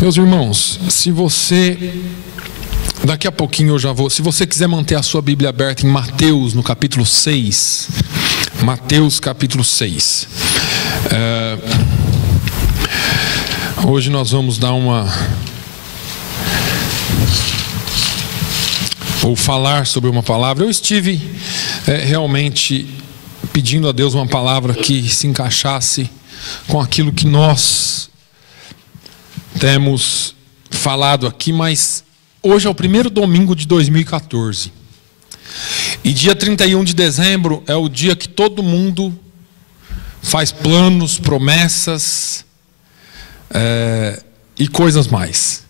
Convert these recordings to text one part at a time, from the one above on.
Meus irmãos, se você... Daqui a pouquinho eu já vou... Se você quiser manter a sua Bíblia aberta em Mateus, no capítulo 6. Mateus, capítulo 6. Hoje nós vamos dar ou falar sobre uma palavra. Eu estive realmente pedindo a Deus uma palavra que se encaixasse com aquilo que nós temos falado aqui, mas hoje é o primeiro domingo de 2014. E dia 31 de dezembro é o dia que todo mundo faz planos, promessas e coisas mais.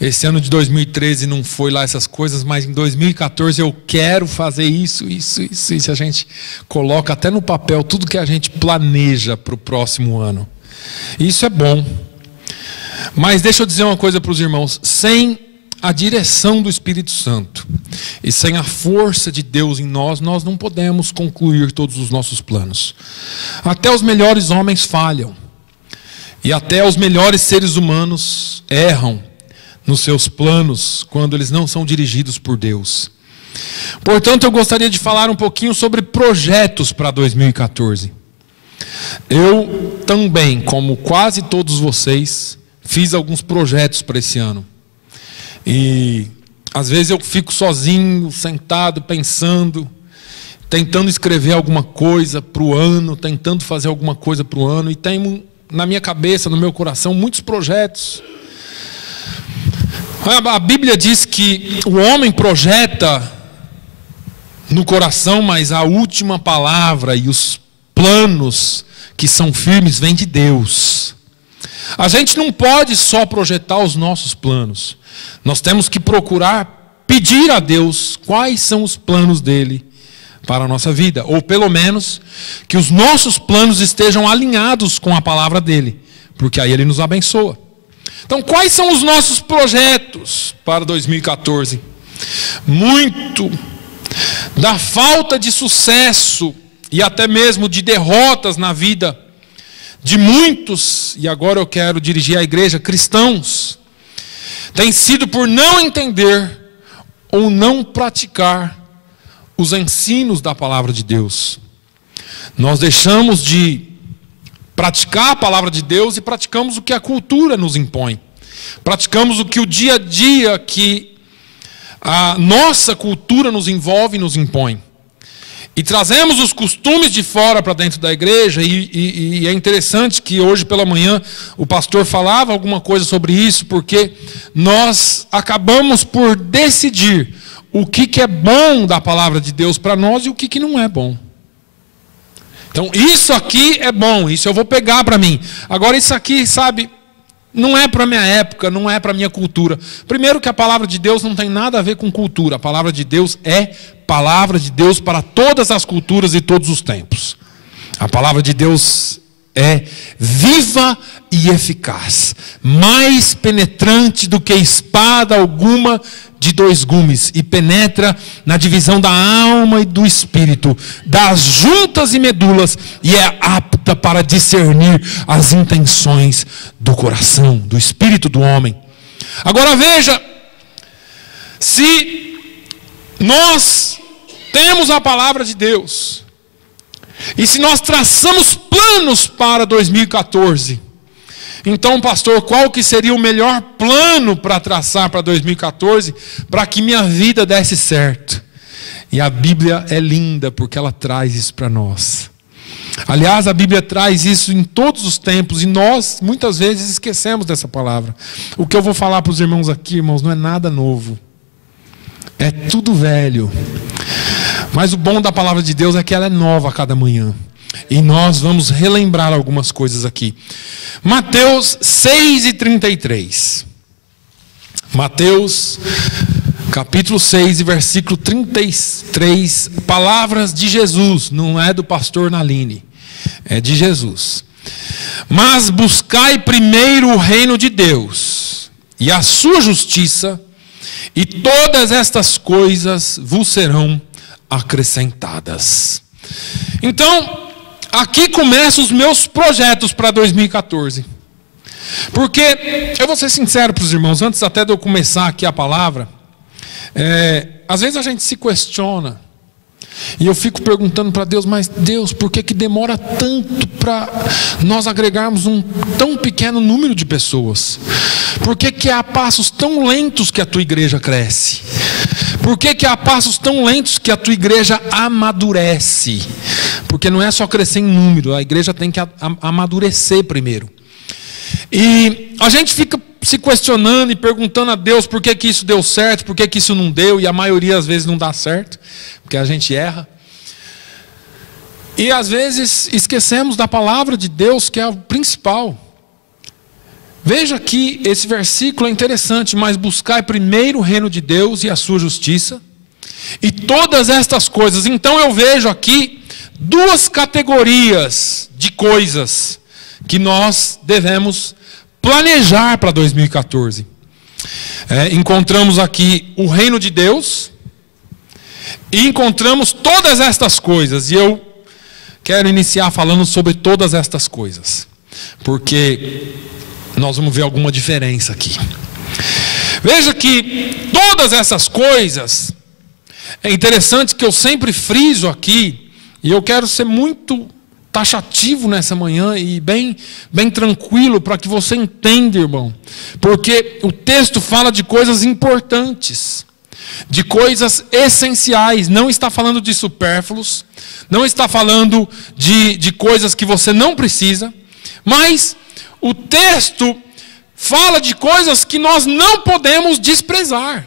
Esse ano de 2013 não foi lá essas coisas, mas em 2014 eu quero fazer isso. A gente coloca até no papel tudo que a gente planeja para o próximo ano. Isso é bom. Mas deixa eu dizer uma coisa para os irmãos. Sem a direção do Espírito Santo e sem a força de Deus em nós, nós não podemos concluir todos os nossos planos. Até os melhores homens falham. E até os melhores seres humanos erram nos seus planos quando eles não são dirigidos por Deus. Portanto, eu gostaria de falar um pouquinho sobre projetos para 2014. Eu também, como quase todos vocês, fiz alguns projetos para esse ano. E às vezes eu fico sozinho, sentado, pensando, tentando escrever alguma coisa para o ano, tentando fazer alguma coisa para o ano, e tenho na minha cabeça, no meu coração, muitos projetos. A Bíblia diz que o homem projeta no coração, mas a última palavra e os planos que são firmes vêm de Deus. A gente não pode só projetar os nossos planos. Nós temos que procurar pedir a Deus quais são os planos dele para a nossa vida. Ou pelo menos que os nossos planos estejam alinhados com a palavra dele. Porque aí ele nos abençoa. Então, quais são os nossos projetos para 2014? Muito da falta de sucesso e até mesmo de derrotas na vida de muitos, e agora eu quero dirigir à igreja, cristãos, tem sido por não entender ou não praticar os ensinos da palavra de Deus. Nós deixamos de praticar a palavra de Deus e praticamos o que a cultura nos impõe. Praticamos o que o dia a dia que a nossa cultura nos envolve e nos impõe. E trazemos os costumes de fora para dentro da igreja, e é interessante que hoje pela manhã o pastor falava alguma coisa sobre isso, porque nós acabamos por decidir o que é bom da palavra de Deus para nós e o que não é bom. Então isso aqui é bom, isso eu vou pegar para mim. Agora isso aqui, sabe, não é para a minha época, não é para a minha cultura. Primeiro que a palavra de Deus não tem nada a ver com cultura. A palavra de Deus é palavra de Deus para todas as culturas e todos os tempos. A palavra de Deus é viva e eficaz, mais penetrante do que espada alguma de dois gumes, e penetra na divisão da alma e do espírito, das juntas e medulas, e é apta para discernir as intenções do coração, do espírito do homem. Agora veja, se nós temos a palavra de Deus, e se nós traçamos planos para 2014, então, pastor, qual que seria o melhor plano para traçar para 2014, para que minha vida desse certo? E a Bíblia é linda, porque ela traz isso para nós. Aliás, a Bíblia traz isso em todos os tempos, e nós, muitas vezes, esquecemos dessa palavra. O que eu vou falar para os irmãos aqui, irmãos, não é nada novo. É tudo velho. Mas o bom da palavra de Deus é que ela é nova a cada manhã. E nós vamos relembrar algumas coisas aqui. Mateus 6:33. Mateus, capítulo 6, versículo 33. Palavras de Jesus, não é do pastor Naline, é de Jesus. Mas buscai primeiro o reino de Deus e a sua justiça, e todas estas coisas vos serão acrescentadas. Então, aqui começam os meus projetos para 2014. Porque, eu vou ser sincero para os irmãos, antes até de eu começar aqui a palavra, às vezes a gente se questiona, e eu fico perguntando para Deus, mas Deus, por que demora tanto para nós agregarmos um tão pequeno número de pessoas? Por que há passos tão lentos que a tua igreja cresce? Por que há passos tão lentos que a tua igreja amadurece? Porque não é só crescer em número, a igreja tem que amadurecer primeiro. E a gente fica se questionando e perguntando a Deus por que isso deu certo, por que isso não deu, e a maioria às vezes não dá certo, porque a gente erra. E às vezes esquecemos da palavra de Deus, que é o principal. Veja que esse versículo é interessante, mas buscai primeiro o reino de Deus e a sua justiça, e todas estas coisas. Então eu vejo aqui duas categorias de coisas que nós devemos planejar para 2014. Encontramos aqui o reino de Deus e encontramos todas estas coisas. E eu quero iniciar falando sobre todas estas coisas, porque nós vamos ver alguma diferença aqui. Veja que todas essas coisas, é interessante que eu sempre friso aqui, e eu quero ser muito taxativo nessa manhã e bem tranquilo para que você entenda, irmão. Porque o texto fala de coisas importantes, de coisas essenciais. Não está falando de supérfluos, não está falando de coisas que você não precisa, mas o texto fala de coisas que nós não podemos desprezar.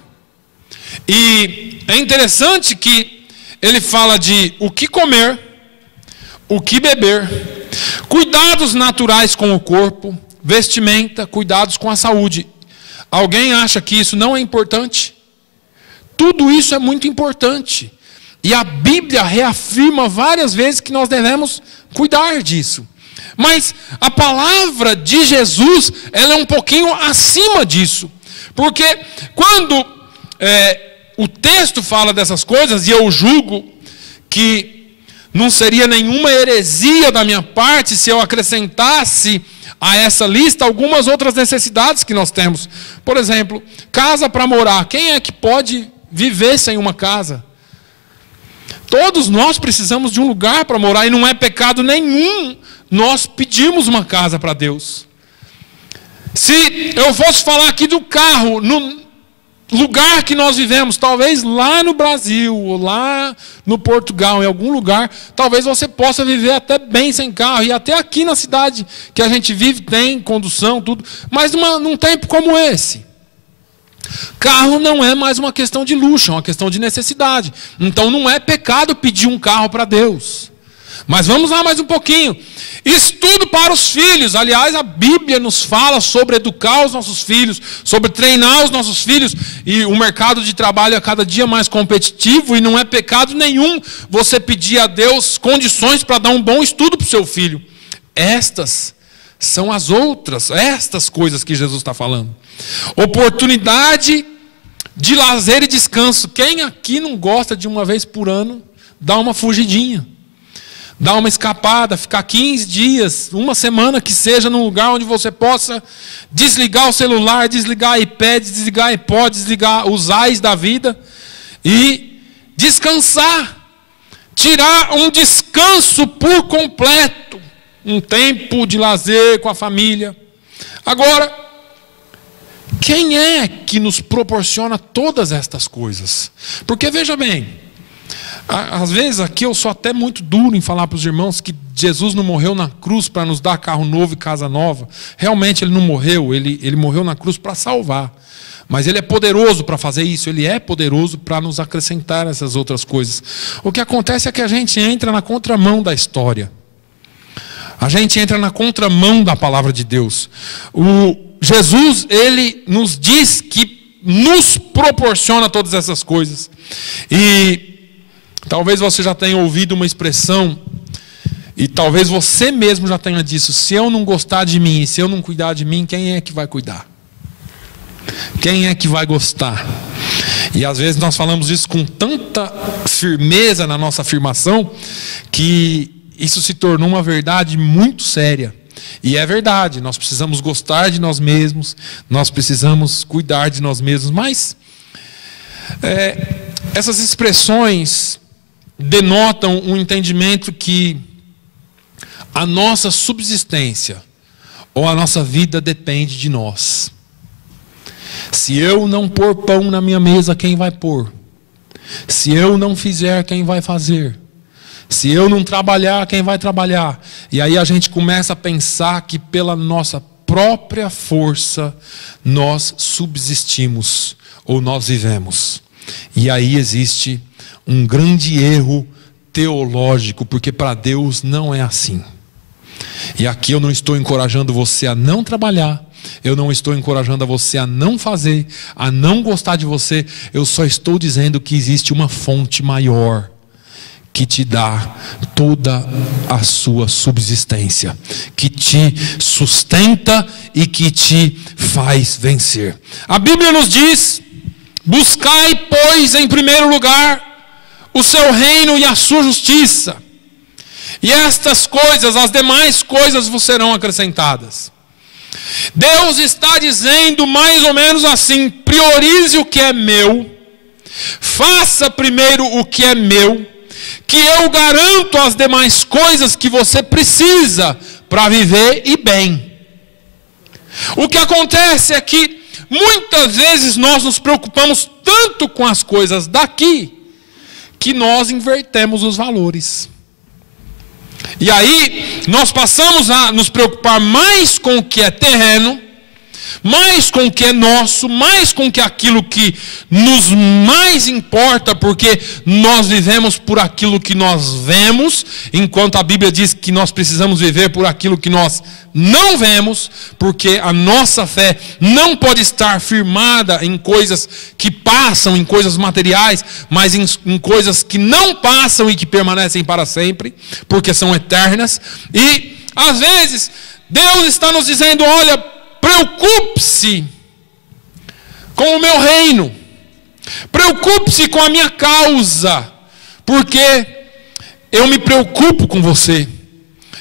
E é interessante que ele fala de o que comer, o que beber, cuidados naturais com o corpo, vestimenta, cuidados com a saúde. Alguém acha que isso não é importante? Tudo isso é muito importante. E a Bíblia reafirma várias vezes que nós devemos cuidar disso. Mas a palavra de Jesus, ela é um pouquinho acima disso. Porque quando o texto fala dessas coisas, e eu julgo que não seria nenhuma heresia da minha parte se eu acrescentasse a essa lista algumas outras necessidades que nós temos. Por exemplo, casa para morar. Quem é que pode viver sem uma casa? Todos nós precisamos de um lugar para morar, e não é pecado nenhum nós pedirmos uma casa para Deus. Se eu fosse falar aqui do carro, no lugar que nós vivemos, talvez lá no Brasil, ou lá no Portugal, em algum lugar, talvez você possa viver até bem sem carro, e até aqui na cidade que a gente vive tem condução, tudo, mas num tempo como esse, carro não é mais uma questão de luxo, é uma questão de necessidade. Então não é pecado pedir um carro para Deus. Mas vamos lá mais um pouquinho. Estudo para os filhos. Aliás, a Bíblia nos fala sobre educar os nossos filhos, sobre treinar os nossos filhos. E o mercado de trabalho é cada dia mais competitivo, e não é pecado nenhum você pedir a Deus condições para dar um bom estudo para o seu filho. Estas são estas coisas que Jesus está falando. Oportunidade de lazer e descanso. Quem aqui não gosta de uma vez por ano dar uma fugidinha? Dar uma escapada, ficar 15 dias, uma semana que seja, num lugar onde você possa desligar o celular, desligar o iPad, desligar o iPod, desligar os ais da vida e descansar. Tirar um descanso por completo, um tempo de lazer com a família. Agora, quem é que nos proporciona todas estas coisas? Porque veja bem, às vezes aqui eu sou até muito duro em falar para os irmãos que Jesus não morreu na cruz para nos dar carro novo e casa nova. Realmente ele não morreu, ele morreu na cruz para salvar. Mas ele é poderoso para fazer isso, ele é poderoso para nos acrescentar essas outras coisas. O que acontece é que a gente entra na contramão da história. A gente entra na contramão da palavra de Deus. Jesus, ele nos diz que nos proporciona todas essas coisas. E talvez você já tenha ouvido uma expressão, e talvez você mesmo já tenha dito: se eu não gostar de mim, se eu não cuidar de mim, quem é que vai cuidar? Quem é que vai gostar? E às vezes nós falamos isso com tanta firmeza na nossa afirmação, que isso se tornou uma verdade muito séria. E é verdade, nós precisamos gostar de nós mesmos, nós precisamos cuidar de nós mesmos, mas essas expressões denotam um entendimento que a nossa subsistência ou a nossa vida depende de nós. Se eu não pôr pão na minha mesa, quem vai pôr? Se eu não fizer, quem vai fazer? Se eu não trabalhar, quem vai trabalhar? E aí a gente começa a pensar que pela nossa própria força nós subsistimos ou nós vivemos. E aí existe um grande erro teológico, porque para Deus não é assim. E aqui eu não estou encorajando você a não trabalhar, eu não estou encorajando você a não fazer, a não gostar de você, eu só estou dizendo que existe uma fonte maior que te dá toda a sua subsistência, que te sustenta e que te faz vencer. A Bíblia nos diz: buscai, pois, em primeiro lugar o seu reino e a sua justiça, e estas coisas, as demais coisas vos serão acrescentadas. Deus está dizendo mais ou menos assim: priorize o que é meu, faça primeiro o que é meu, que eu garanto as demais coisas que você precisa para viver e bem. O que acontece é que muitas vezes nós nos preocupamos tanto com as coisas daqui, que nós invertemos os valores. E aí nós passamos a nos preocupar mais com o que é terreno, mais com o que é nosso, mais com que aquilo que nos mais importa, porque nós vivemos por aquilo que nós vemos, enquanto a Bíblia diz que nós precisamos viver por aquilo que nós não vemos, porque a nossa fé não pode estar firmada em coisas que passam, em coisas materiais, mas em coisas que não passam e que permanecem para sempre, porque são eternas. E às vezes Deus está nos dizendo: olha, preocupe-se com o meu reino, preocupe-se com a minha causa, porque eu me preocupo com você.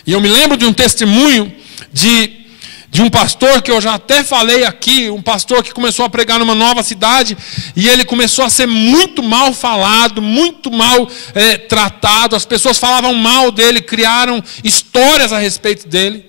E eu me lembro de um testemunho de um pastor que eu já até falei aqui, um pastor que começou a pregar numa nova cidade, e ele começou a ser muito mal falado, muito mal tratado. As pessoas falavam mal dele, criaram histórias a respeito dele.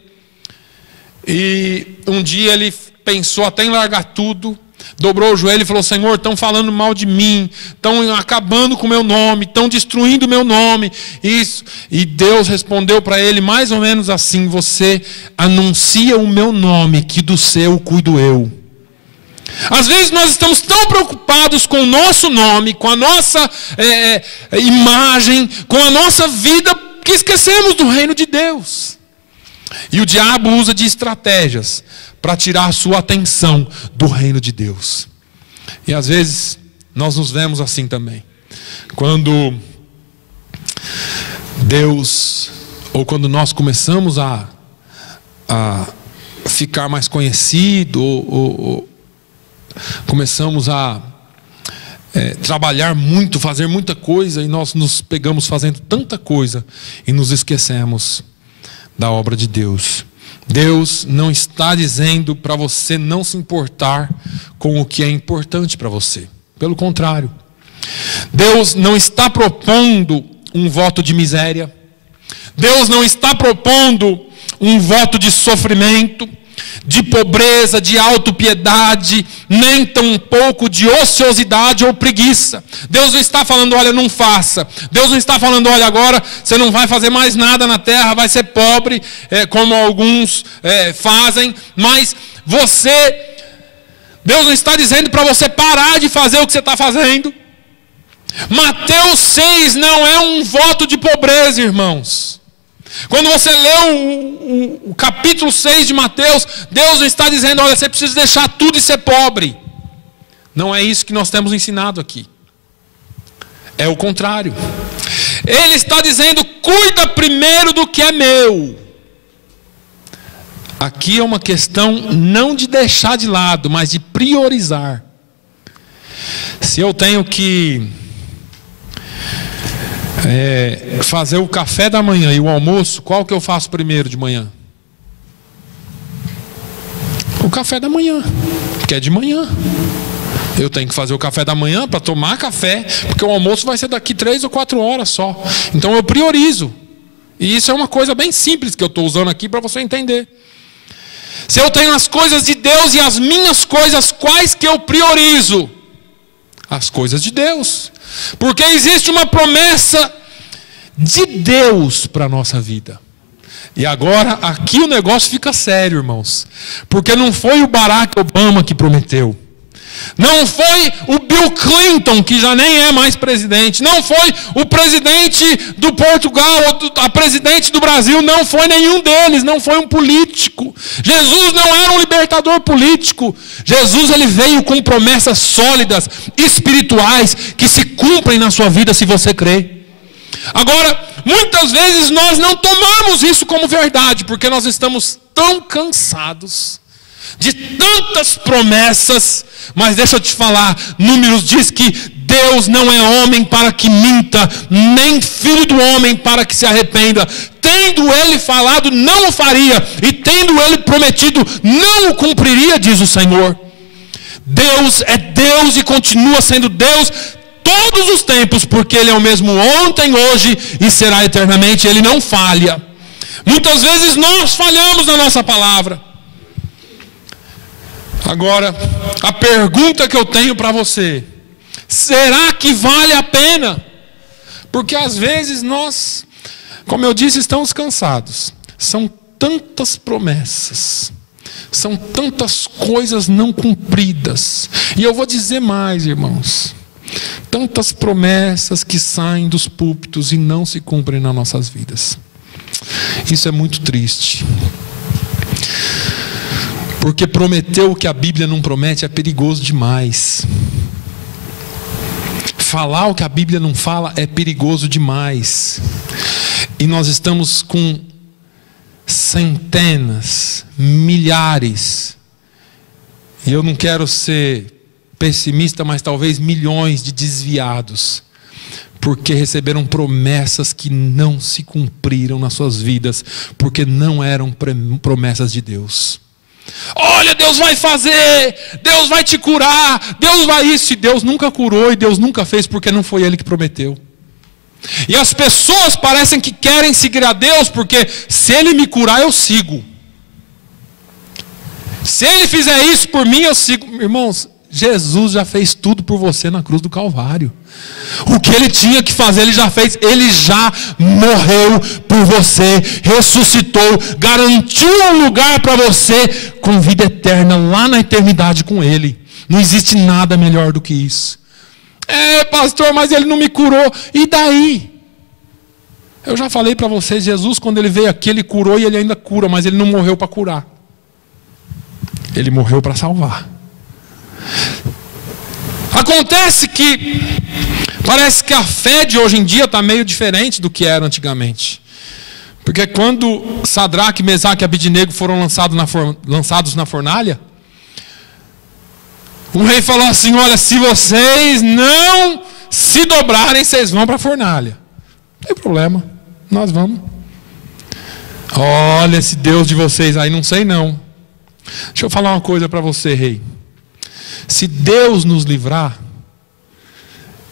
E um dia ele pensou até em largar tudo, dobrou o joelho e falou: Senhor, estão falando mal de mim, estão acabando com o meu nome, estão destruindo o meu nome. Isso. E Deus respondeu para ele mais ou menos assim: você anuncia o meu nome, que do seu cuido eu. Às vezes nós estamos tão preocupados com o nosso nome, com a nossa imagem, com a nossa vida, que esquecemos do reino de Deus. E o diabo usa de estratégias para tirar a sua atenção do reino de Deus. E às vezes nós nos vemos assim também. Quando Deus, ou quando nós começamos a ficar mais conhecido, ou começamos a trabalhar muito, fazer muita coisa, e nós nos pegamos fazendo tanta coisa e nos esquecemos da obra de Deus. Deus não está dizendo para você não se importar com o que é importante para você. Pelo contrário, Deus não está propondo um voto de miséria. Deus não está propondo um voto de sofrimento, de pobreza, de autopiedade, nem tampouco de ociosidade ou preguiça. Deus não está falando: olha, não faça. Deus não está falando: olha, agora você não vai fazer mais nada na terra, vai ser pobre, como alguns fazem. Mas Deus não está dizendo para você parar de fazer o que você está fazendo. Mateus 6 não é um voto de pobreza, irmãos. Quando você lê o capítulo 6 de Mateus, Deus não está dizendo: olha, você precisa deixar tudo e ser pobre. Não é isso que nós temos ensinado aqui. É o contrário. Ele está dizendo: cuida primeiro do que é meu. Aqui é uma questão não de deixar de lado, mas de priorizar. Se eu tenho que fazer o café da manhã e o almoço, qual que eu faço primeiro de manhã? café da manhã, porque é de manhã. Eu tenho que fazer o café da manhã para tomar café, porque o almoço vai ser daqui 3 ou 4 horas só. Então eu priorizo. E isso é uma coisa bem simples que eu estou usando aqui para você entender. Se eu tenho as coisas de Deus e as minhas coisas, quais que eu priorizo? As coisas de Deus. Porque existe uma promessa de Deus para a nossa vida. E agora, aqui o negócio fica sério, irmãos. Porque não foi o Barack Obama que prometeu. Não foi o Bill Clinton, que já nem é mais presidente. Não foi o presidente do Portugal, ou a presidente do Brasil. Não foi nenhum deles, não foi um político. Jesus não era um libertador político. Jesus, ele veio com promessas sólidas, espirituais, que se cumprem na sua vida se você crê. Agora, muitas vezes nós não tomamos isso como verdade, porque nós estamos tão cansados de tantas promessas. Mas deixa eu te falar, Números diz que Deus não é homem para que minta, nem filho do homem para que se arrependa. Tendo ele falado, não o faria, e tendo ele prometido, não o cumpriria, diz o Senhor. Deus é Deus e continua sendo Deus todos os tempos, porque ele é o mesmo ontem, hoje e será eternamente. Ele não falha. Muitas vezes nós falhamos na nossa palavra. Agora, a pergunta que eu tenho para você: será que vale a pena? Porque às vezes nós, como eu disse, estamos cansados. São tantas promessas, são tantas coisas não cumpridas. E eu vou dizer mais, irmãos: tantas promessas que saem dos púlpitos e não se cumprem nas nossas vidas. Isso é muito triste. Porque prometer o que a Bíblia não promete é perigoso demais. Falar o que a Bíblia não fala é perigoso demais. E nós estamos com centenas, milhares, e eu não quero ser pessimista, mas talvez milhões de desviados, porque receberam promessas que não se cumpriram nas suas vidas, porque não eram promessas de Deus. Olha, Deus vai fazer, Deus vai te curar, Deus vai isso. E Deus nunca curou e Deus nunca fez, porque não foi Ele que prometeu. E as pessoas parecem que querem seguir a Deus, porque se Ele me curar, eu sigo. Se Ele fizer isso por mim, eu sigo. Irmãos, Jesus já fez tudo por você na cruz do Calvário. O que Ele tinha que fazer, Ele já fez. Ele já morreu por você, ressuscitou, garantiu um lugar para você com vida eterna lá na eternidade com Ele. Não existe nada melhor do que isso. Pastor, mas Ele não me curou. E daí? Eu já falei para vocês, Jesus, quando Ele veio aqui, Ele curou e Ele ainda cura, mas Ele não morreu para curar. Ele morreu para salvar. Acontece que parece que a fé de hoje em dia está meio diferente do que era antigamente. Porque quando Sadraque, Mesaque e Abidnego foram lançados na fornalha, o rei falou assim: olha, se vocês não se dobrarem, vocês vão para a fornalha. Não tem problema, nós vamos. Olha, esse Deus de vocês aí, não sei não. Deixa eu falar uma coisa para você, rei. Se Deus nos livrar,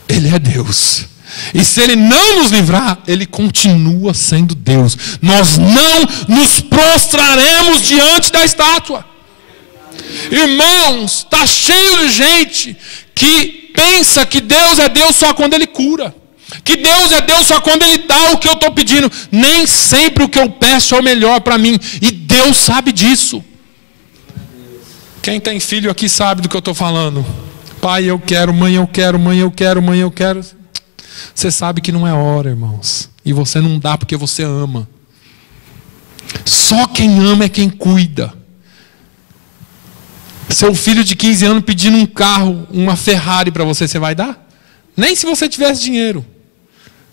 Ele é Deus. E se Ele não nos livrar, Ele continua sendo Deus. Nós não nos prostraremos diante da estátua. Irmãos, está cheio de gente que pensa que Deus é Deus só quando Ele cura. Que Deus é Deus só quando Ele dá o que eu estou pedindo. Nem sempre o que eu peço é o melhor para mim. E Deus sabe disso. Quem tem filho aqui sabe do que eu estou falando. Pai, eu quero, mãe, eu quero, mãe, eu quero, mãe, eu quero. Você sabe que não é hora, irmãos. E você não dá porque você ama. Só quem ama é quem cuida. Seu filho de 15 anos pedindo um carro, uma Ferrari para você, você vai dar? Nem se você tivesse dinheiro.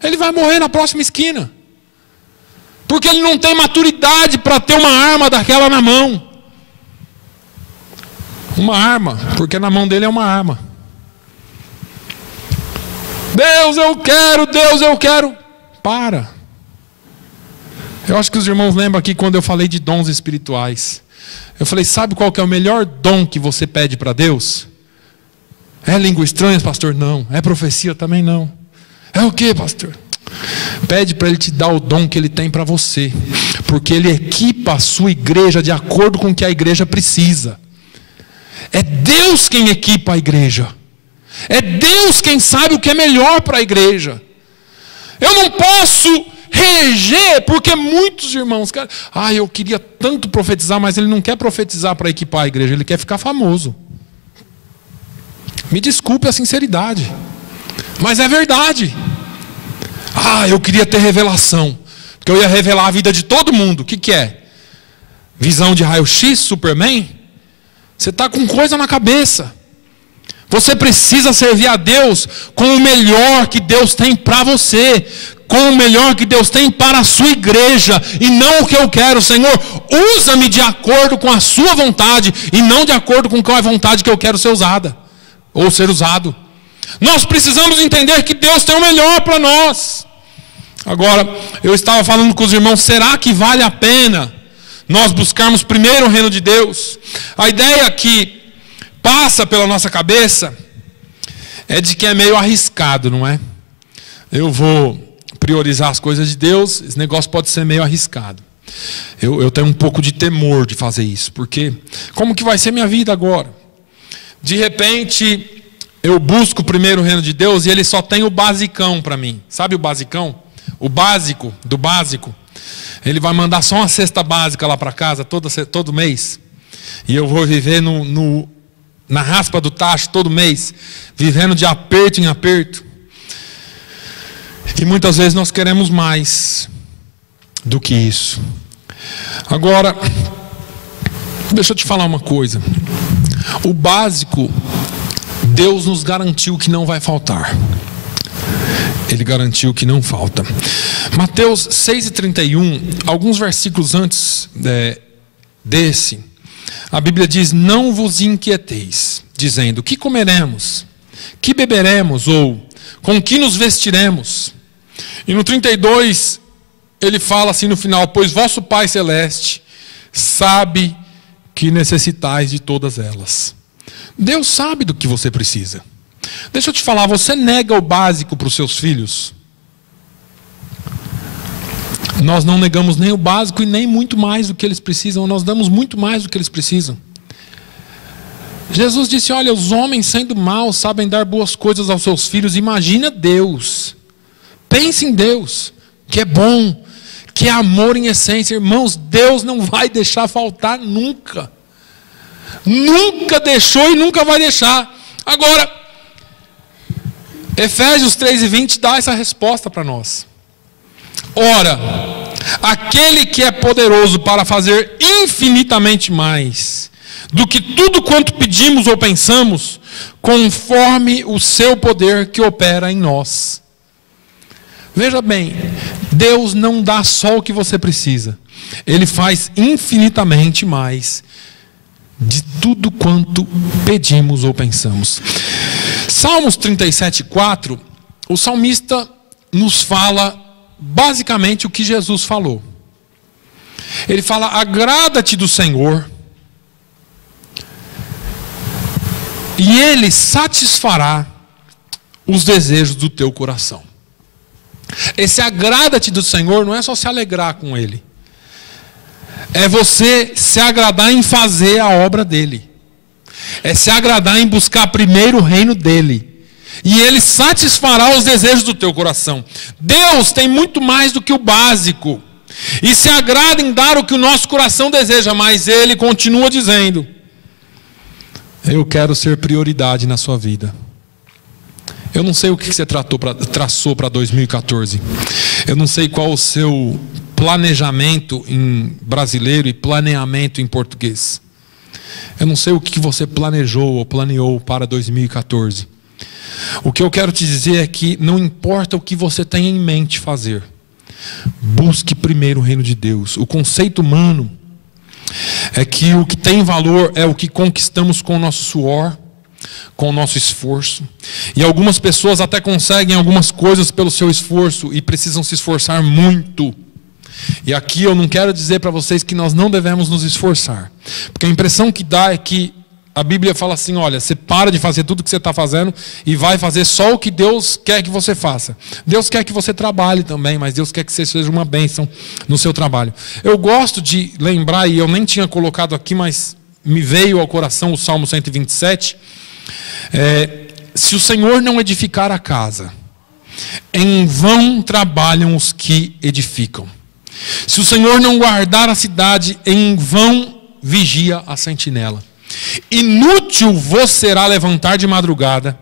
Ele vai morrer na próxima esquina. Porque ele não tem maturidade para ter uma arma daquela na mão. Uma arma, porque na mão dele é uma arma. Deus, eu quero, Deus, eu quero. Para. Eu acho que os irmãos lembram aqui quando eu falei de dons espirituais. Eu falei, sabe qual que é o melhor dom que você pede para Deus? É língua estranha, pastor? Não. É profecia? Também não. É o que, pastor? Pede para Ele te dar o dom que Ele tem para você. Porque Ele equipa a sua igreja de acordo com o que a igreja precisa. É Deus quem equipa a igreja. É Deus quem sabe o que é melhor para a igreja. Eu não posso reger, porque muitos irmãos, cara, eu queria tanto profetizar, mas ele não quer profetizar para equipar a igreja, ele quer ficar famoso. Me desculpe a sinceridade, mas é verdade. Eu queria ter revelação, porque eu ia revelar a vida de todo mundo. O que é? Visão de raio-x, Superman? Você está com coisa na cabeça. Você precisa servir a Deus com o melhor que Deus tem para você, com o melhor que Deus tem para a sua igreja, e não o que eu quero. Senhor, usa-me de acordo com a sua vontade, e não de acordo com qual é a vontade que eu quero ser usada, ou ser usado. Nós precisamos entender que Deus tem o melhor para nós. Agora, eu estava falando com os irmãos, será que vale a pena nós buscarmos primeiro o reino de Deus? A ideia que passa pela nossa cabeça é de que é meio arriscado, não é? Eu vou priorizar as coisas de Deus, esse negócio pode ser meio arriscado. Eu tenho um pouco de temor de fazer isso, porque como que vai ser minha vida agora? De repente, eu busco primeiro o reino de Deus e Ele só tem o basicão para mim. Sabe o basicão? O básico do básico. Ele vai mandar só uma cesta básica lá para casa todo mês. E eu vou viver na raspa do tacho todo mês, vivendo de aperto em aperto. E muitas vezes nós queremos mais do que isso. Agora, deixa eu te falar uma coisa. O básico, Deus nos garantiu que não vai faltar. Ele garantiu que não falta. Mateus 6:31, alguns versículos antes desse, a Bíblia diz, não vos inquieteis, dizendo, que comeremos, que beberemos, ou com que nos vestiremos? E no 32, ele fala assim no final, pois vosso Pai Celeste sabe que necessitais de todas elas. Deus sabe do que você precisa. Deixa eu te falar, você nega o básico para os seus filhos? Nós não negamos nem o básico e nem muito mais do que eles precisam. Nós damos muito mais do que eles precisam. Jesus disse, olha, os homens sendo maus sabem dar boas coisas aos seus filhos. Imagina Deus. Pense em Deus, que é bom, que é amor em essência. Irmãos, Deus não vai deixar faltar nunca. Nunca deixou e nunca vai deixar. Agora, Efésios 3:20 dá essa resposta para nós. Ora, aquele que é poderoso para fazer infinitamente mais do que tudo quanto pedimos ou pensamos, conforme o seu poder que opera em nós. Veja bem, Deus não dá só o que você precisa. Ele faz infinitamente mais de tudo quanto pedimos ou pensamos. Salmos 37:4, o salmista nos fala basicamente o que Jesus falou. Ele fala, agrada-te do Senhor, e Ele satisfará os desejos do teu coração. Esse agrada-te do Senhor não é só se alegrar com Ele. É você se agradar em fazer a obra dEle. É se agradar em buscar primeiro o reino dEle. E Ele satisfará os desejos do teu coração. Deus tem muito mais do que o básico. E se agrada em dar o que o nosso coração deseja. Mas Ele continua dizendo, eu quero ser prioridade na sua vida. Eu não sei o que você traçou para 2014. Eu não sei qual o seu planejamento em brasileiro e planeamento em português. Eu não sei o que você planejou ou planeou para 2014. O que eu quero te dizer é que não importa o que você tenha em mente fazer, busque primeiro o reino de Deus. O conceito humano é que o que tem valor é o que conquistamos com o nosso suor, com o nosso esforço. E algumas pessoas até conseguem algumas coisas pelo seu esforço e precisam se esforçar muito. E aqui eu não quero dizer para vocês que nós não devemos nos esforçar. Porque a impressão que dá é que a Bíblia fala assim, olha, você para de fazer tudo o que você está fazendo e vai fazer só o que Deus quer que você faça. Deus quer que você trabalhe também, mas Deus quer que você seja uma bênção no seu trabalho. Eu gosto de lembrar, e eu nem tinha colocado aqui, mas me veio ao coração o Salmo 127. Se o Senhor não edificar a casa, em vão trabalham os que edificam. Se o Senhor não guardar a cidade, em vão vigia a sentinela. Inútil vos será levantar de madrugada,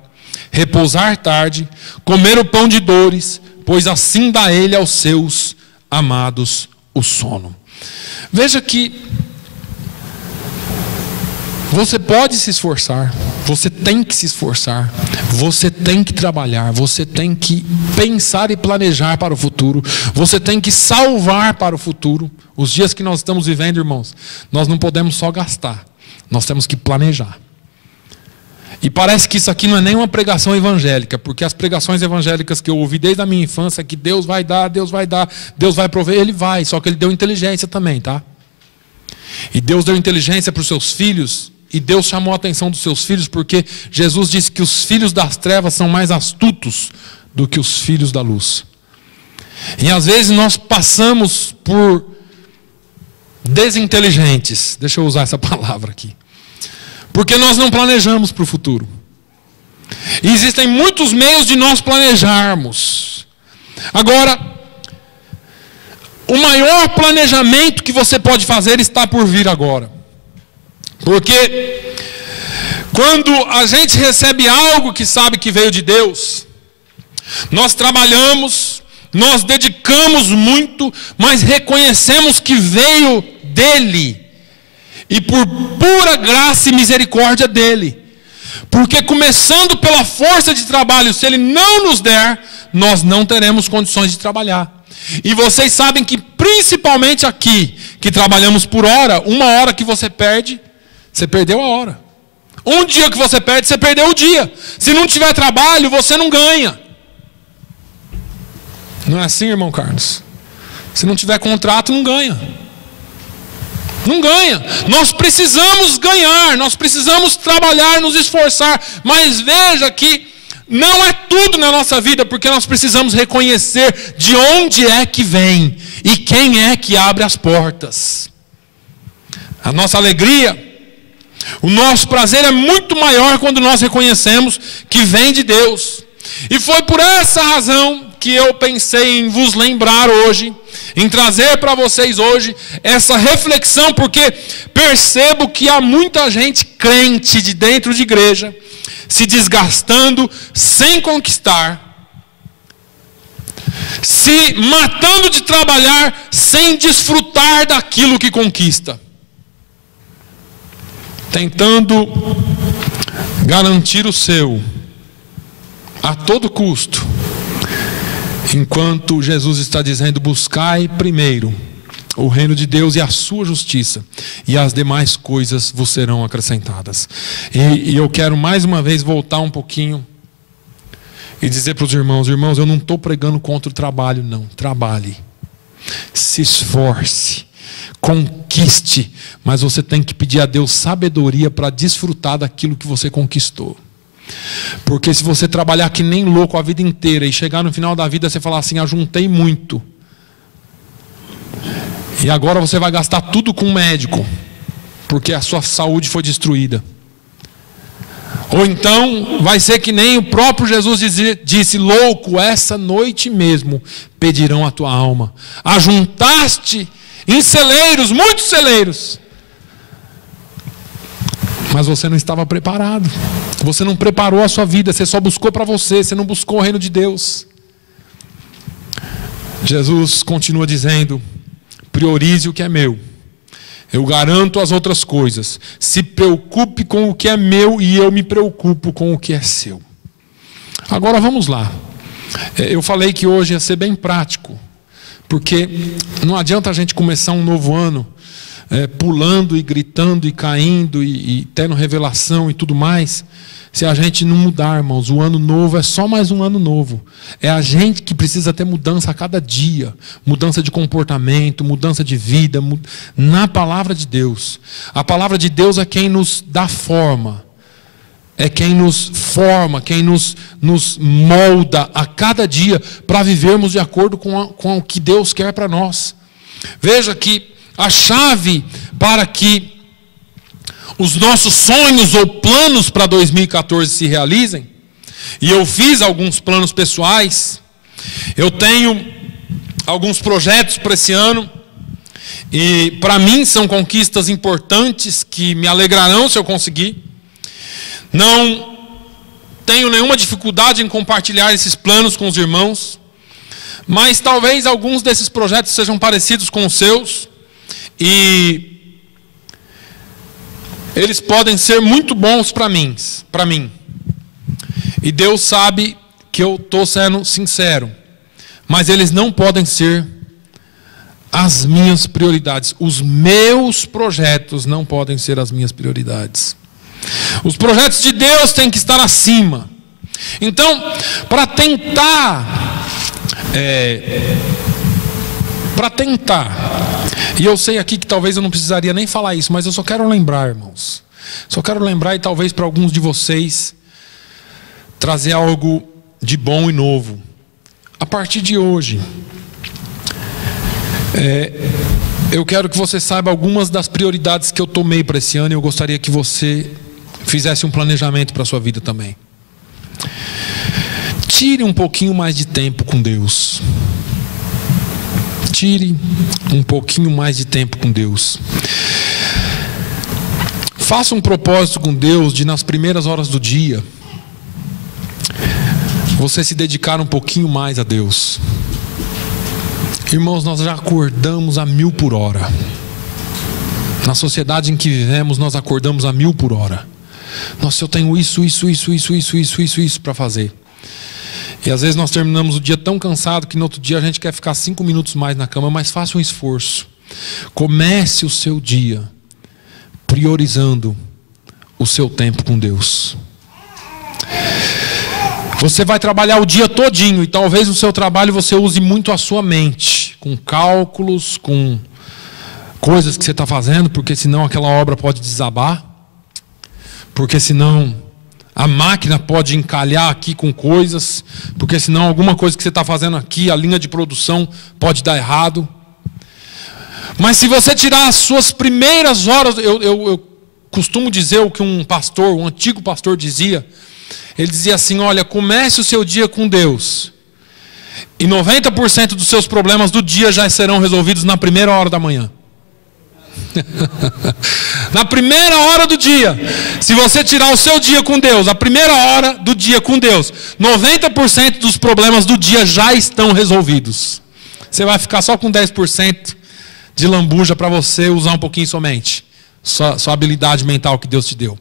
repousar tarde, comer o pão de dores, pois assim dá ele aos seus amados o sono. Veja que você pode se esforçar, você tem que se esforçar, você tem que trabalhar, você tem que pensar e planejar para o futuro, você tem que salvar para o futuro. Os dias que nós estamos vivendo, irmãos, nós não podemos só gastar, nós temos que planejar. E parece que isso aqui não é nem uma pregação evangélica, porque as pregações evangélicas que eu ouvi desde a minha infância é que Deus vai dar, Deus vai dar, Deus vai prover, Ele vai, só que Ele deu inteligência também, tá? E Deus deu inteligência para os seus filhos. E Deus chamou a atenção dos seus filhos porque Jesus disse que os filhos das trevas são mais astutos do que os filhos da luz. E às vezes nós passamos por desinteligentes, deixa eu usar essa palavra aqui, porque nós não planejamos para o futuro. E existem muitos meios de nós planejarmos. Agora, o maior planejamento que você pode fazer está por vir agora. Porque quando a gente recebe algo que sabe que veio de Deus, nós trabalhamos, nós dedicamos muito, mas reconhecemos que veio dele, e por pura graça e misericórdia dele. Porque começando pela força de trabalho, se ele não nos der, nós não teremos condições de trabalhar. E vocês sabem que principalmente aqui, que trabalhamos por hora, uma hora que você perde, você perdeu a hora. Um dia que você perde, você perdeu o dia. Se não tiver trabalho, você não ganha. Não é assim, irmão Carlos? Se não tiver contrato, não ganha. Não ganha. Nós precisamos ganhar, nós precisamos trabalhar, nos esforçar. Mas veja que não é tudo na nossa vida, porque nós precisamos reconhecer de onde é que vem e quem é que abre as portas. A nossa alegria, o nosso prazer é muito maior quando nós reconhecemos que vem de Deus. E foi por essa razão que eu pensei em vos lembrar hoje, em trazer para vocês hoje essa reflexão, porque percebo que há muita gente crente de dentro de igreja, se desgastando sem conquistar, se matando de trabalhar sem desfrutar daquilo que conquista, tentando garantir o seu a todo custo, enquanto Jesus está dizendo: buscai primeiro o reino de Deus e a sua justiça, e as demais coisas vos serão acrescentadas. E eu quero mais uma vez voltar um pouquinho e dizer para os irmãos: irmãos, eu não estou pregando contra o trabalho, não. Trabalhe, se esforce, conquiste, mas você tem que pedir a Deus sabedoria para desfrutar daquilo que você conquistou. Porque se você trabalhar que nem louco a vida inteira e chegar no final da vida você falar assim: ajuntei muito, e agora você vai gastar tudo com o médico, porque a sua saúde foi destruída. Ou então vai ser que nem o próprio Jesus disse: louco, essa noite mesmo pedirão a tua alma. Ajuntaste em celeiros, muitos celeiros, mas você não estava preparado. Você não preparou a sua vida, você só buscou para você, você não buscou o reino de Deus. Jesus continua dizendo: priorize o que é meu, eu garanto as outras coisas. Se preocupe com o que é meu e eu me preocupo com o que é seu. Agora vamos lá. Eu falei que hoje ia ser bem prático, porque não adianta a gente começar um novo ano pulando e gritando e caindo e tendo revelação e tudo mais, se a gente não mudar, irmãos. O ano novo é só mais um ano novo. É a gente que precisa ter mudança a cada dia. Mudança de comportamento, mudança de vida, na palavra de Deus. A palavra de Deus é quem nos dá forma. É quem nos forma, quem nos molda a cada dia para vivermos de acordo com o que Deus quer para nós. Veja que a chave para que os nossos sonhos ou planos para 2014 se realizem, e eu fiz alguns planos pessoais, eu tenho alguns projetos para esse ano, e para mim são conquistas importantes que me alegrarão se eu conseguir. Não tenho nenhuma dificuldade em compartilhar esses planos com os irmãos, mas talvez alguns desses projetos sejam parecidos com os seus, e eles podem ser muito bons para mim. E Deus sabe que eu estou sendo sincero, mas eles não podem ser as minhas prioridades. Os meus projetos não podem ser as minhas prioridades. Os projetos de Deus têm que estar acima. Então, para tentar, e eu sei aqui que talvez eu não precisaria nem falar isso, mas eu só quero lembrar, irmãos. Só quero lembrar, e talvez para alguns de vocês trazer algo de bom e novo. A partir de hoje, eu quero que você saiba algumas das prioridades que eu tomei para esse ano, e eu gostaria que você fizesse um planejamento para a sua vida também. Tire um pouquinho mais de tempo com Deus. Tire um pouquinho mais de tempo com Deus. Faça um propósito com Deus de, nas primeiras horas do dia, você se dedicar um pouquinho mais a Deus. Irmãos, nós já acordamos a 1000 por hora. Na sociedade em que vivemos, nós acordamos a 1000 por hora. Nossa, eu tenho isso para fazer. E às vezes nós terminamos o dia tão cansado que no outro dia a gente quer ficar 5 minutos mais na cama, mas faça um esforço. Comece o seu dia priorizando o seu tempo com Deus. Você vai trabalhar o dia todinho e talvez no seu trabalho você use muito a sua mente, com cálculos, com coisas que você está fazendo, porque senão aquela obra pode desabar, porque senão a máquina pode encalhar aqui com coisas, porque senão alguma coisa que você está fazendo aqui, a linha de produção pode dar errado. Mas se você tirar as suas primeiras horas, eu costumo dizer o que um antigo pastor dizia. Ele dizia assim: olha, comece o seu dia com Deus, e 90% dos seus problemas do dia já serão resolvidos na primeira hora da manhã. Na primeira hora do dia, se você tirar o seu dia com Deus, a primeira hora do dia com Deus, 90% dos problemas do dia já estão resolvidos. Você vai ficar só com 10% de lambuja para você usar um pouquinho somente, sua habilidade mental que Deus te deu.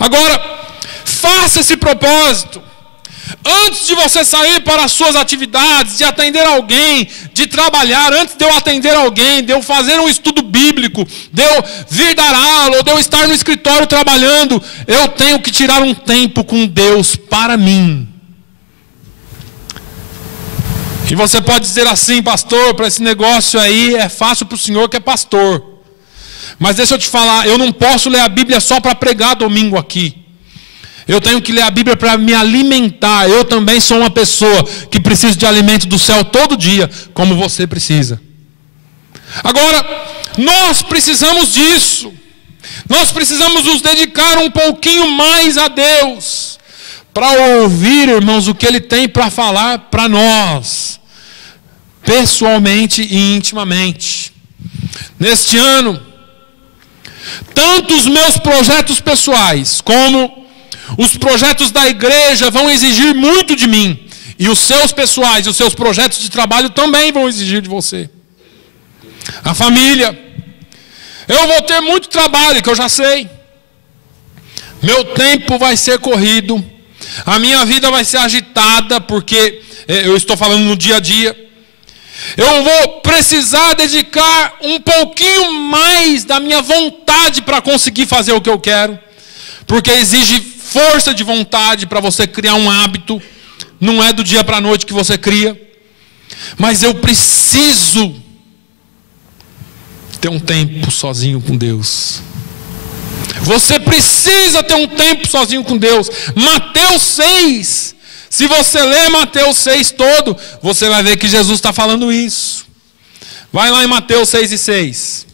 Agora, faça esse propósito. Antes de você sair para as suas atividades, de atender alguém, de trabalhar, antes de eu atender alguém, de eu fazer um estudo bíblico, de eu vir dar aula, ou de eu estar no escritório trabalhando, eu tenho que tirar um tempo com Deus para mim. E você pode dizer assim: pastor, para esse negócio aí é fácil para o senhor que é pastor. Mas deixa eu te falar, eu não posso ler a Bíblia só para pregar domingo aqui. Eu tenho que ler a Bíblia para me alimentar. Eu também sou uma pessoa que precisa de alimento do céu todo dia, como você precisa. Agora, nós precisamos disso. Nós precisamos nos dedicar um pouquinho mais a Deus, para ouvir, irmãos, o que Ele tem para falar para nós, pessoalmente e intimamente. Neste ano, tanto os meus projetos pessoais, como os projetos da igreja vão exigir muito de mim. E os seus pessoais e os seus projetos de trabalho também vão exigir de você. A família. Eu vou ter muito trabalho, que eu já sei. Meu tempo vai ser corrido. A minha vida vai ser agitada, porque eu estou falando no dia a dia. Eu vou precisar dedicar um pouquinho mais da minha vontade para conseguir fazer o que eu quero. Porque exige força de vontade para você criar um hábito. Não é do dia para a noite que você cria. Mas eu preciso ter um tempo sozinho com Deus. Você precisa ter um tempo sozinho com Deus. Mateus 6. Se você ler Mateus 6 todo, você vai ver que Jesus está falando isso. Vai lá em Mateus 6:6.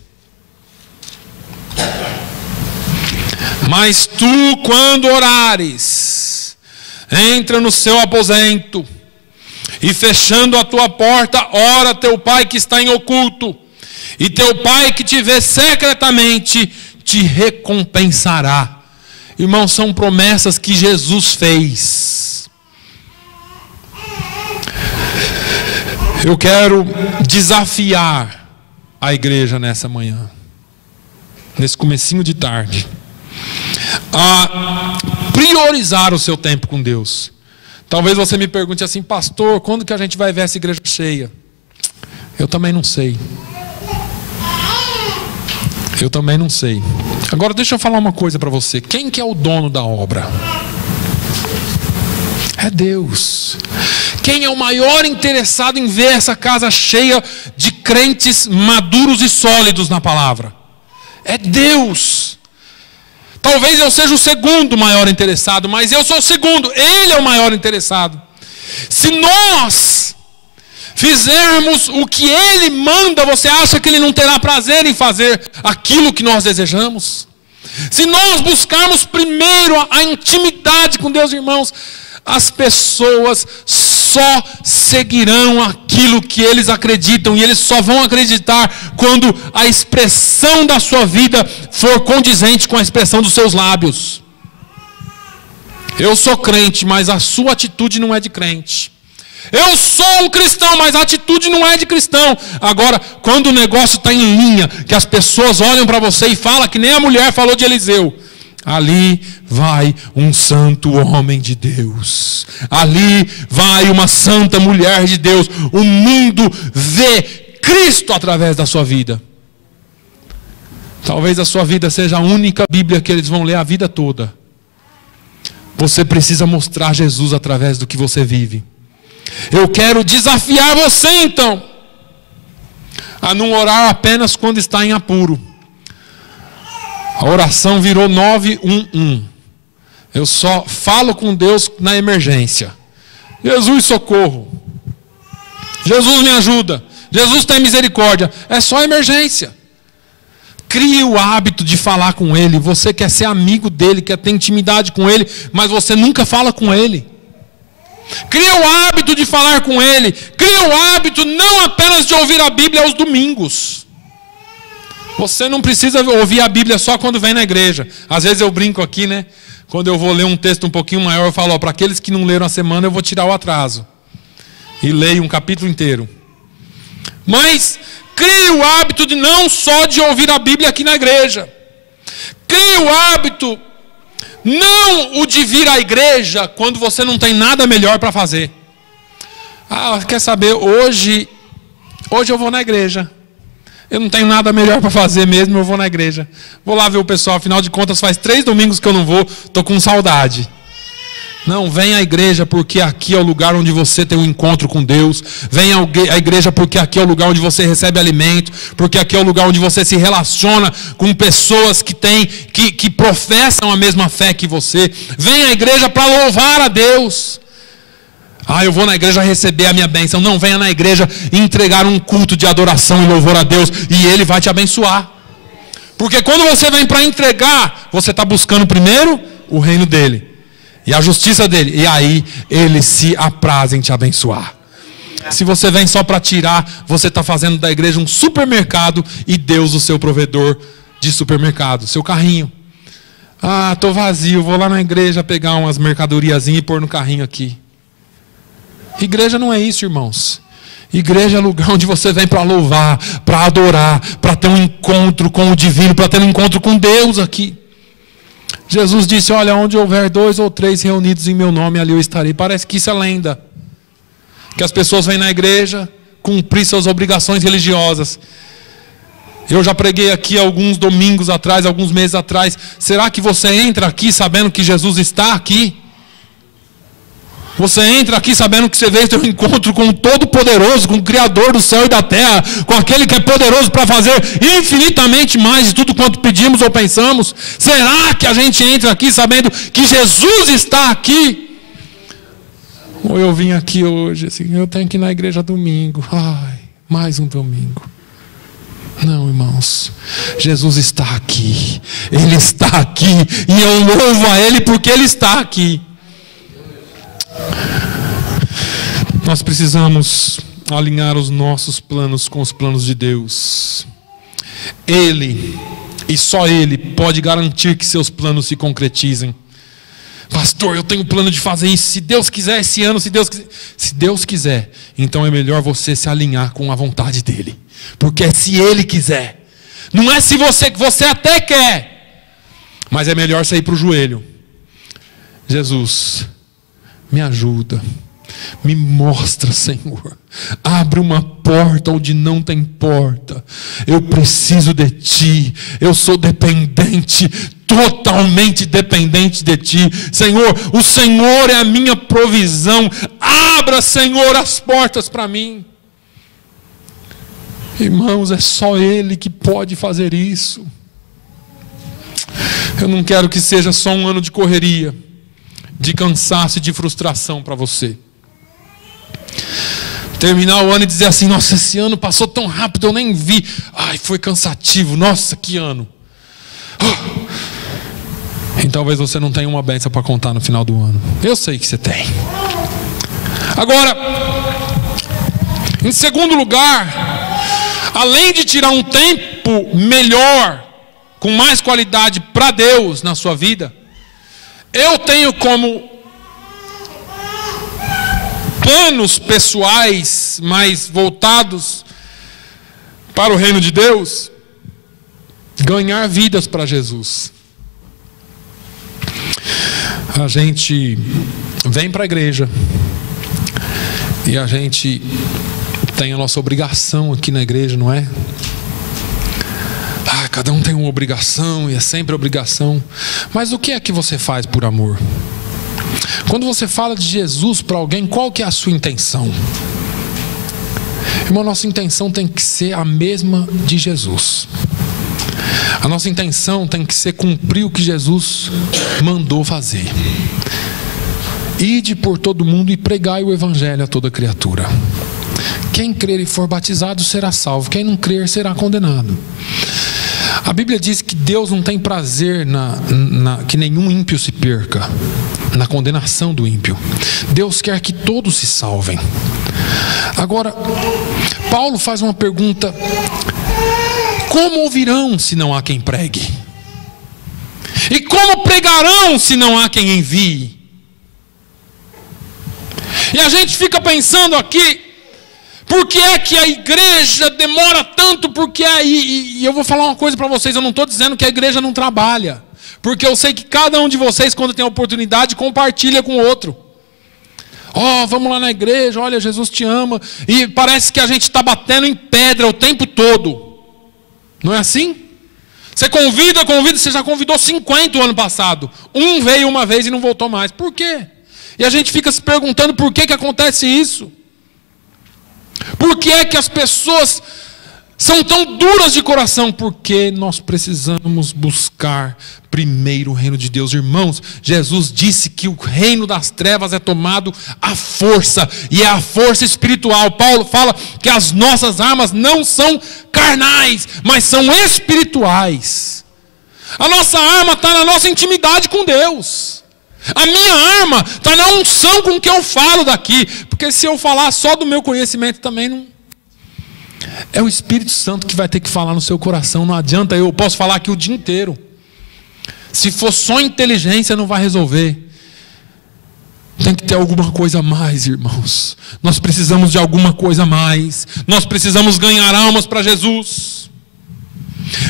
Mas tu, quando orares, entra no seu aposento, e fechando a tua porta, ora teu pai que está em oculto, e teu pai que te vê secretamente, te recompensará. Irmãos, são promessas que Jesus fez. Eu quero desafiar a igreja nessa manhã, nesse comecinho de tarde, a priorizar o seu tempo com Deus. Talvez você me pergunte assim: pastor, quando que a gente vai ver essa igreja cheia? Eu também não sei. Eu também não sei. Agora deixa eu falar uma coisa para você. Quem que é o dono da obra? É Deus. Quem é o maior interessado em ver essa casa cheia de crentes maduros e sólidos na palavra? É Deus. Talvez eu seja o segundo maior interessado, mas eu sou o segundo. Ele é o maior interessado. Se nós fizermos o que Ele manda, você acha que Ele não terá prazer em fazer aquilo que nós desejamos? Se nós buscarmos primeiro a intimidade com Deus, irmãos, as pessoas só seguirão aquilo que eles acreditam, e eles só vão acreditar quando a expressão da sua vida for condizente com a expressão dos seus lábios. Eu sou crente, mas a sua atitude não é de crente. Eu sou um cristão, mas a atitude não é de cristão. Agora, quando o negócio está em linha, que as pessoas olham para você e falam que nem a mulher falou de Eliseu, ali vai um santo homem de Deus. Ali vai uma santa mulher de Deus. O mundo vê Cristo através da sua vida. Talvez a sua vida seja a única Bíblia que eles vão ler a vida toda. Você precisa mostrar Jesus através do que você vive. Eu quero desafiar você então a não orar apenas quando está em apuro. A oração virou 911. Eu só falo com Deus na emergência. Jesus, socorro. Jesus, me ajuda. Jesus, tem misericórdia. É só emergência. Crie o hábito de falar com Ele. Você quer ser amigo dEle, quer ter intimidade com Ele, mas você nunca fala com Ele. Crie o hábito de falar com Ele. Crie o hábito não apenas de ouvir a Bíblia aos domingos. Você não precisa ouvir a Bíblia só quando vem na igreja. Às vezes eu brinco aqui, né? Quando eu vou ler um texto um pouquinho maior, eu falo, para aqueles que não leram a semana, eu vou tirar o atraso. E leio um capítulo inteiro. Mas crie o hábito de não só de ouvir a Bíblia aqui na igreja. Crie o hábito, não o de vir à igreja quando você não tem nada melhor para fazer. Ah, quer saber, hoje eu vou na igreja. Eu não tenho nada melhor para fazer mesmo, eu vou na igreja. Vou lá ver o pessoal, afinal de contas faz 3 domingos que eu não vou, estou com saudade. Não, vem à igreja porque aqui é o lugar onde você tem um encontro com Deus. Vem à igreja porque aqui é o lugar onde você recebe alimento. Porque aqui é o lugar onde você se relaciona com pessoas que professam a mesma fé que você. Vem à igreja para louvar a Deus. Ah, eu vou na igreja receber a minha bênção. Não, venha na igreja entregar um culto de adoração e louvor a Deus, e Ele vai te abençoar. Porque quando você vem para entregar, você está buscando primeiro o reino dEle e a justiça dEle, e aí Ele se apraz em te abençoar. Se você vem só para tirar, você está fazendo da igreja um supermercado e Deus o seu provedor de supermercado, seu carrinho. Ah, estou vazio, vou lá na igreja pegar umas mercadoriazinhas e pôr no carrinho aqui. Igreja não é isso, irmãos. Igreja é lugar onde você vem para louvar, para adorar, para ter um encontro com o divino, para ter um encontro com Deus aqui. Jesus disse, olha, onde houver 2 ou 3 reunidos em meu nome, ali eu estarei. Parece que isso é lenda. Que as pessoas vêm na igreja cumprir suas obrigações religiosas. Eu já preguei aqui alguns domingos atrás, alguns meses atrás. Será que você entra aqui sabendo que Jesus está aqui? Você entra aqui sabendo que você veio ter um encontro com o Todo-Poderoso, com o Criador do céu e da terra, com aquele que é poderoso para fazer infinitamente mais de tudo quanto pedimos ou pensamos? Será que a gente entra aqui sabendo que Jesus está aqui? Ou eu vim aqui hoje, assim, eu tenho que ir na igreja domingo. Ai, mais um domingo. Não, irmãos, Jesus está aqui. Ele está aqui. E eu louvo a Ele porque Ele está aqui. Nós precisamos alinhar os nossos planos com os planos de Deus. Ele, e só Ele, pode garantir que seus planos se concretizem. Pastor, eu tenho plano de fazer isso, se Deus quiser esse ano, se Deus quiser, então é melhor você se alinhar com a vontade dEle. Porque é se Ele quiser. Não é se você até quer, mas é melhor você ir para o joelho. Jesus, me ajuda, me mostra, Senhor. Abre uma porta onde não tem porta. Eu preciso de Ti. Eu sou dependente, totalmente dependente de Ti. Senhor, o Senhor é a minha provisão. Abra, Senhor, as portas para mim. Irmãos, é só Ele que pode fazer isso. Eu não quero que seja só um ano de correria, de cansaço e de frustração para você. Terminar o ano e dizer assim: nossa, esse ano passou tão rápido, eu nem vi. Ai, foi cansativo, nossa, que ano. E talvez você não tenha uma bênção para contar no final do ano. Eu sei que você tem. Agora, em segundo lugar, além de tirar um tempo melhor, com mais qualidade para Deus na sua vida, eu tenho como planos pessoais mais voltados para o reino de Deus, ganhar vidas para Jesus. A gente vem para a igreja e a gente tem a nossa obrigação aqui na igreja, não é? Cada um tem uma obrigação e é sempre obrigação. Mas o que é que você faz por amor? Quando você fala de Jesus para alguém, qual que é a sua intenção? Irmão, nossa intenção tem que ser a mesma de Jesus. A nossa intenção tem que ser cumprir o que Jesus mandou fazer. Ide por todo mundo e pregai o evangelho a toda criatura. Quem crer e for batizado será salvo, quem não crer será condenado. A Bíblia diz que Deus não tem prazer que nenhum ímpio se perca, na condenação do ímpio. Deus quer que todos se salvem. Agora, Paulo faz uma pergunta: como ouvirão se não há quem pregue? E como pregarão se não há quem envie? E a gente fica pensando aqui, por que é que a igreja demora tanto? Porque aí, e eu vou falar uma coisa para vocês, eu não estou dizendo que a igreja não trabalha, porque eu sei que cada um de vocês, quando tem a oportunidade, compartilha com o outro. Vamos lá na igreja, olha, Jesus te ama, e parece que a gente está batendo em pedra o tempo todo. Não é assim? Você convida, você já convidou 50 o ano passado. Um veio uma vez e não voltou mais. Por quê? E a gente fica se perguntando por que acontece isso. Por que é que as pessoas são tão duras de coração? Porque nós precisamos buscar primeiro o reino de Deus. Irmãos, Jesus disse que o reino das trevas é tomado à força, e é a força espiritual. Paulo fala que as nossas armas não são carnais, mas são espirituais. A nossa arma está na nossa intimidade com Deus. A minha arma está na unção com que eu falo daqui. Porque se eu falar só do meu conhecimento também não... É o Espírito Santo que vai ter que falar no seu coração. Não adianta, eu posso falar aqui o dia inteiro. Se for só inteligência, não vai resolver. Tem que ter alguma coisa a mais, irmãos. Nós precisamos de alguma coisa a mais. Nós precisamos ganhar almas para Jesus.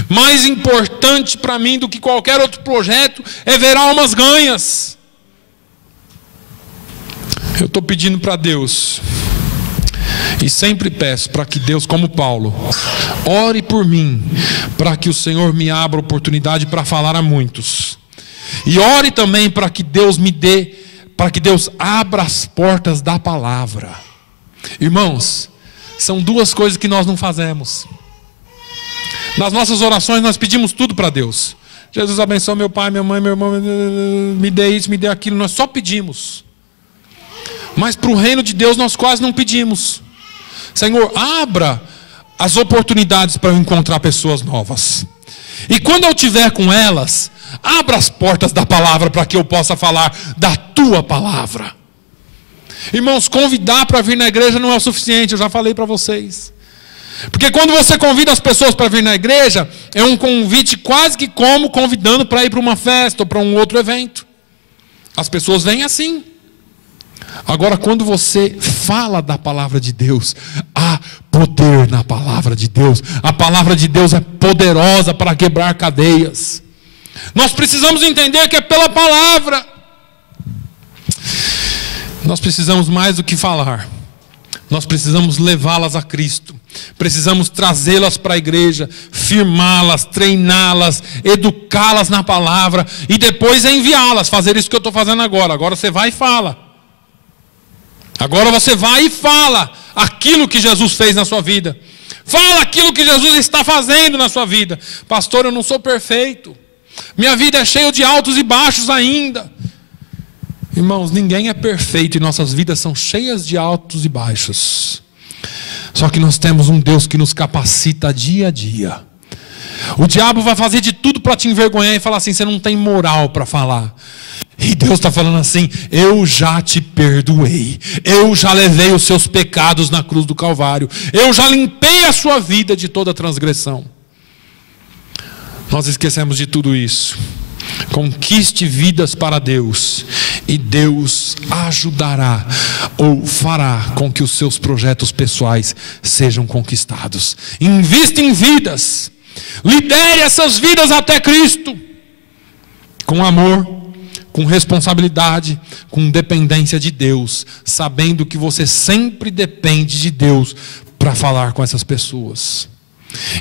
Mais importante para mim do que qualquer outro projeto é ver almas ganhas. Eu estou pedindo para Deus E sempre peço para que Deus, como Paulo, ore por mim, para que o Senhor me abra oportunidade para falar a muitos. E ore também para que Deus me dê, para que Deus abra as portas da palavra. Irmãos, são duas coisas que nós não fazemos. Nas nossas orações nós pedimos tudo para Deus. Jesus abençoe meu pai, minha mãe, meu irmão, me dê isso, me dê aquilo. Nós só pedimos. Mas para o reino de Deus nós quase não pedimos. Senhor, abra as oportunidades para eu encontrar pessoas novas. E quando eu estiver com elas, abra as portas da palavra para que eu possa falar da tua palavra. Irmãos, convidar para vir na igreja não é o suficiente, eu já falei para vocês. Porque quando você convida as pessoas para vir na igreja, é um convite quase que como convidando para ir para uma festa ou para um outro evento. As pessoas vêm assim. Agora, quando você fala da palavra de Deus, há poder na palavra de Deus. A palavra de Deus é poderosa para quebrar cadeias. Nós precisamos entender que é pela palavra. Nós precisamos mais do que falar. Nós precisamos levá-las a Cristo. Precisamos trazê-las para a igreja, firmá-las, treiná-las, educá-las na palavra e depois enviá-las. Fazer isso que eu estou fazendo agora. Agora você vai e fala. Agora você vai e fala aquilo que Jesus fez na sua vida. Fala aquilo que Jesus está fazendo na sua vida. Pastor, eu não sou perfeito. Minha vida é cheia de altos e baixos ainda. Irmãos, ninguém é perfeito e nossas vidas são cheias de altos e baixos. Só que nós temos um Deus que nos capacita dia a dia. O diabo vai fazer de tudo para te envergonhar e falar assim, você não tem moral para falar. E Deus está falando assim, eu já te perdoei. Eu já levei os seus pecados na cruz do Calvário. Eu já limpei a sua vida de toda transgressão. Nós esquecemos de tudo isso. Conquiste vidas para Deus e Deus ajudará ou fará com que os seus projetos pessoais sejam conquistados. Invista em vidas, lidere essas vidas até Cristo, com amor, com responsabilidade, com dependência de Deus, sabendo que você sempre depende de Deus para falar com essas pessoas.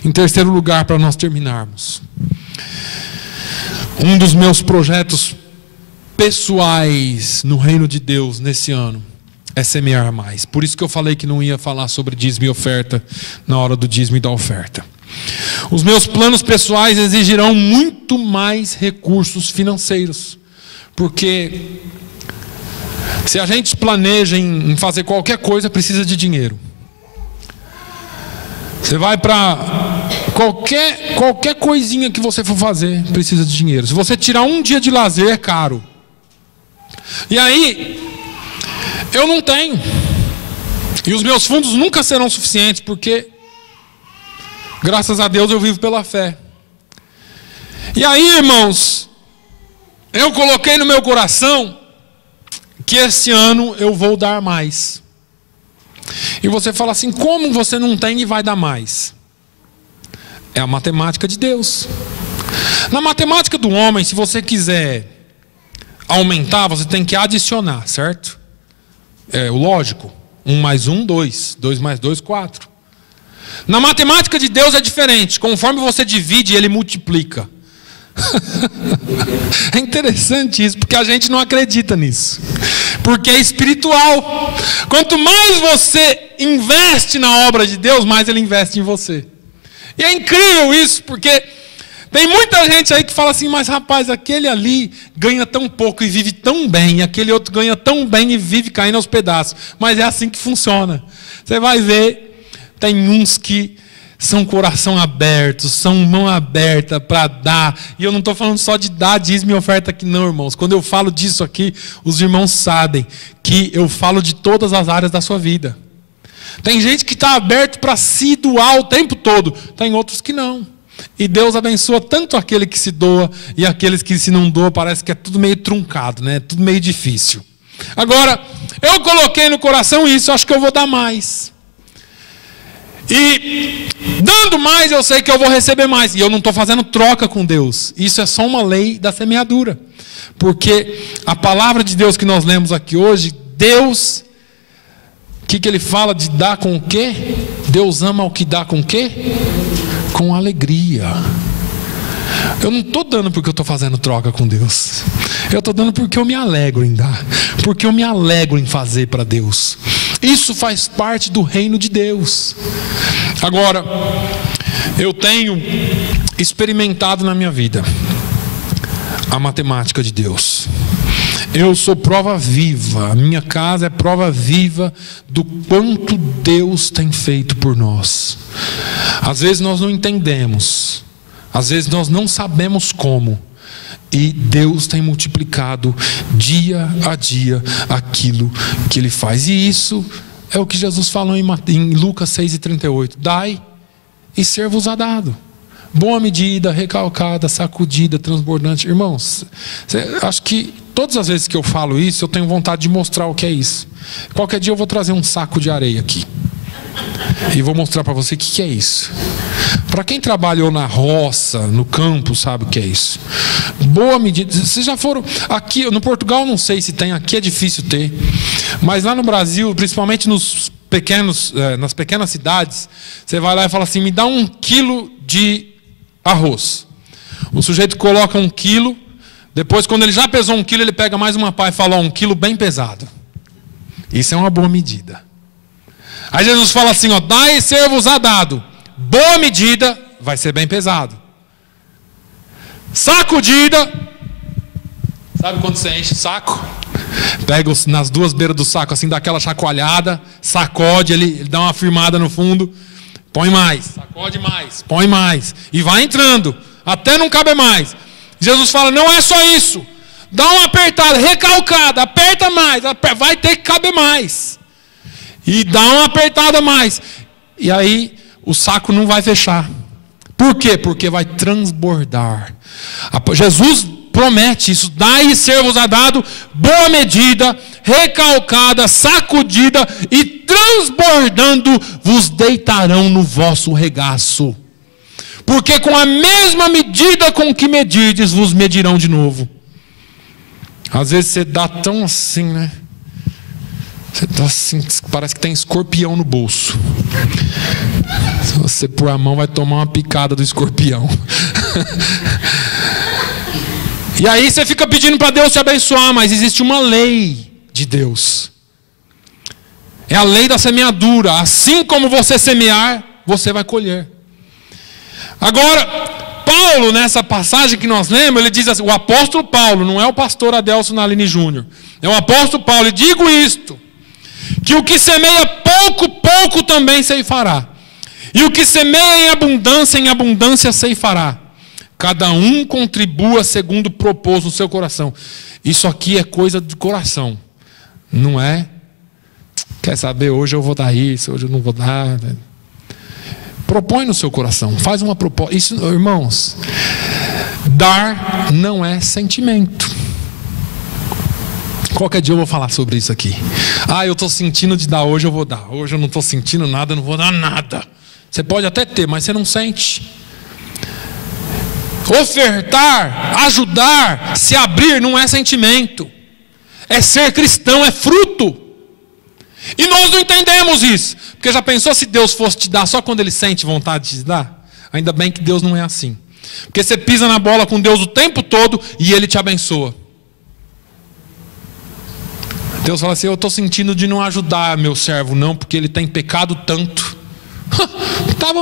Em terceiro lugar, para nós terminarmos, um dos meus projetos pessoais no reino de Deus nesse ano é semear mais. Por isso que eu falei que não ia falar sobre dízimo e oferta na hora do dízimo e da oferta. Os meus planos pessoais exigirão muito mais recursos financeiros. Porque se a gente planeja em fazer qualquer coisa, precisa de dinheiro. Você vai para qualquer coisinha que você for fazer, precisa de dinheiro. Se você tirar um dia de lazer, é caro. E aí, eu não tenho. E os meus fundos nunca serão suficientes, porque, graças a Deus, eu vivo pela fé. E aí, irmãos, eu coloquei no meu coração que esse ano eu vou dar mais. E você fala assim, como você não tem e vai dar mais? É a matemática de Deus. Na matemática do homem, se você quiser aumentar, você tem que adicionar, certo? É o lógico. 1 mais 1, 2. 2 mais 2, 4. Na matemática de Deus é diferente. Conforme você divide, ele multiplica. É interessante isso, porque a gente não acredita nisso. Porque é espiritual. Quanto mais você investe na obra de Deus, mais Ele investe em você. E é incrível isso, porque tem muita gente aí que fala assim, mas rapaz, aquele ali ganha tão pouco e vive tão bem, e aquele outro ganha tão bem e vive caindo aos pedaços. Mas é assim que funciona. Você vai ver, tem uns que são coração aberto, são mão aberta para dar. E eu não estou falando só de dar dízimo e oferta aqui não, irmãos. Quando eu falo disso aqui, os irmãos sabem que eu falo de todas as áreas da sua vida. Tem gente que está aberto para se doar o tempo todo. Tem outros que não. E Deus abençoa tanto aquele que se doa e aqueles que se não doa, parece que é tudo meio truncado, né? Tudo meio difícil. Agora, eu coloquei no coração isso, acho que eu vou dar mais. E dando mais, eu sei que eu vou receber mais. E eu não estou fazendo troca com Deus. Isso é só uma lei da semeadura. Porque a palavra de Deus que nós lemos aqui hoje, Deus que ele fala de dar com o quê? Deus ama o que dá com o quê? Com alegria. Eu não estou dando porque eu estou fazendo troca com Deus. Eu estou dando porque eu me alegro em dar. Porque eu me alegro em fazer para Deus. Isso faz parte do reino de Deus. Agora, eu tenho experimentado na minha vida a matemática de Deus. Eu sou prova viva, a minha casa é prova viva do quanto Deus tem feito por nós. Às vezes nós não entendemos, às vezes nós não sabemos como, e Deus tem multiplicado dia a dia aquilo que Ele faz. E isso é o que Jesus falou em Lucas 6,38: dai e ser-vos-á dado. Boa medida, recalcada, sacudida, transbordante. Irmãos, acho que todas as vezes que eu falo isso, eu tenho vontade de mostrar o que é isso. Qualquer dia eu vou trazer um saco de areia aqui e vou mostrar para você o que é isso. Para quem trabalhou na roça, no campo, sabe o que é isso. Boa medida. Vocês já foram aqui no Portugal? Não sei se tem, aqui é difícil ter, mas lá no Brasil, principalmente nas pequenas cidades, você vai lá e fala assim: me dá 1 quilo de arroz. O sujeito coloca 1 quilo. Depois, quando ele já pesou 1 quilo, ele pega mais uma pá e fala: 1 quilo bem pesado. Isso é uma boa medida. Aí Jesus fala assim: dai e ser-vos-á dado. Boa medida, vai ser bem pesado. Sacudida. Sabe quando você enche o saco? Pega nas duas beiras do saco assim, dá aquela chacoalhada, sacode, ele dá uma firmada no fundo, põe mais, sacode mais, põe mais, e vai entrando, até não caber mais. Jesus fala: não é só isso, dá uma apertada, recalcada, aperta mais, vai ter que caber mais, e dá uma apertada mais, e aí o saco não vai fechar. Por quê? Porque vai transbordar. Jesus promete isso: dai e ser-vos-á dado, boa medida, recalcada, sacudida e transbordando vos deitarão no vosso regaço. Porque com a mesma medida com que medirdes, vos medirão de novo. Às vezes você dá tão assim, né? Você dá assim, parece que tem escorpião no bolso. Se você pôr a mão, vai tomar uma picada do escorpião. E aí você fica pedindo para Deus te abençoar, mas existe uma lei de Deus. É a lei da semeadura. Assim como você semear, você vai colher. Agora, Paulo, nessa passagem que nós lemos, ele diz assim, o apóstolo Paulo, não é o pastor Adelson Naline Júnior, é o apóstolo Paulo, e digo isto, que o que semeia pouco, pouco também ceifará. E o que semeia em abundância ceifará. Cada um contribua segundo propôs no seu coração. Isso aqui é coisa de coração. Não é? Quer saber, hoje eu vou dar isso, hoje eu não vou dar. Propõe no seu coração. Faz uma proposta. Isso, irmãos, dar não é sentimento. Qualquer dia eu vou falar sobre isso aqui. Eu estou sentindo de dar, hoje eu vou dar. Hoje eu não estou sentindo nada, eu não vou dar nada. Você pode até ter, mas você não sente. Ofertar, ajudar, se abrir não é sentimento. É ser cristão, é fruto. E nós não entendemos isso. Porque já pensou se Deus fosse te dar só quando Ele sente vontade de te dar? Ainda bem que Deus não é assim. Porque você pisa na bola com Deus o tempo todo e Ele te abençoa. Deus fala assim, eu estou sentindo de não ajudar meu servo não, porque ele tem pecado tanto.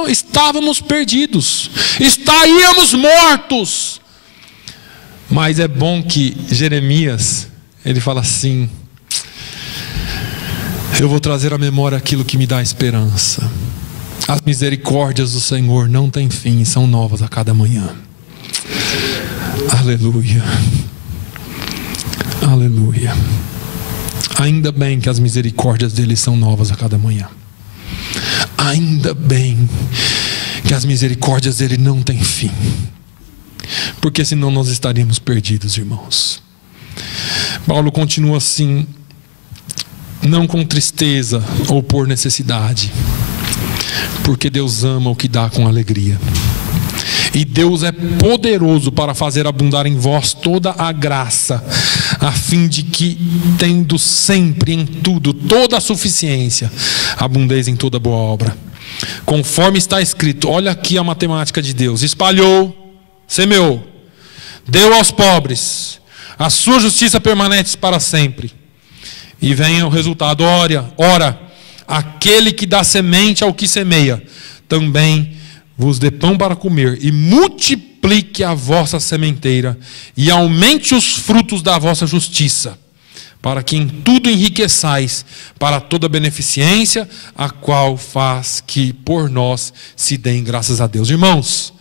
Estávamos perdidos, estaríamos mortos. Mas é bom que Jeremias, ele fala assim, eu vou trazer à memória aquilo que me dá esperança. As misericórdias do Senhor não têm fim, são novas a cada manhã. Aleluia. Aleluia. Ainda bem que as misericórdias dele são novas a cada manhã. Ainda bem que as misericórdias dele não têm fim. Porque senão nós estaríamos perdidos, irmãos. Paulo continua assim, não com tristeza ou por necessidade, porque Deus ama o que dá com alegria. E Deus é poderoso para fazer abundar em vós toda a graça, a fim de que, tendo sempre em tudo toda a suficiência, abundeis em toda boa obra. Conforme está escrito, olha aqui a matemática de Deus: espalhou, semeou, deu aos pobres, a sua justiça permanece para sempre. E vem o resultado: ora, aquele que dá semente ao que semeia, também vos dê pão para comer, e multiplique a vossa sementeira, e aumente os frutos da vossa justiça, para que em tudo enriqueçais para toda beneficência, a qual faz que por nós se deem graças a Deus. Irmãos,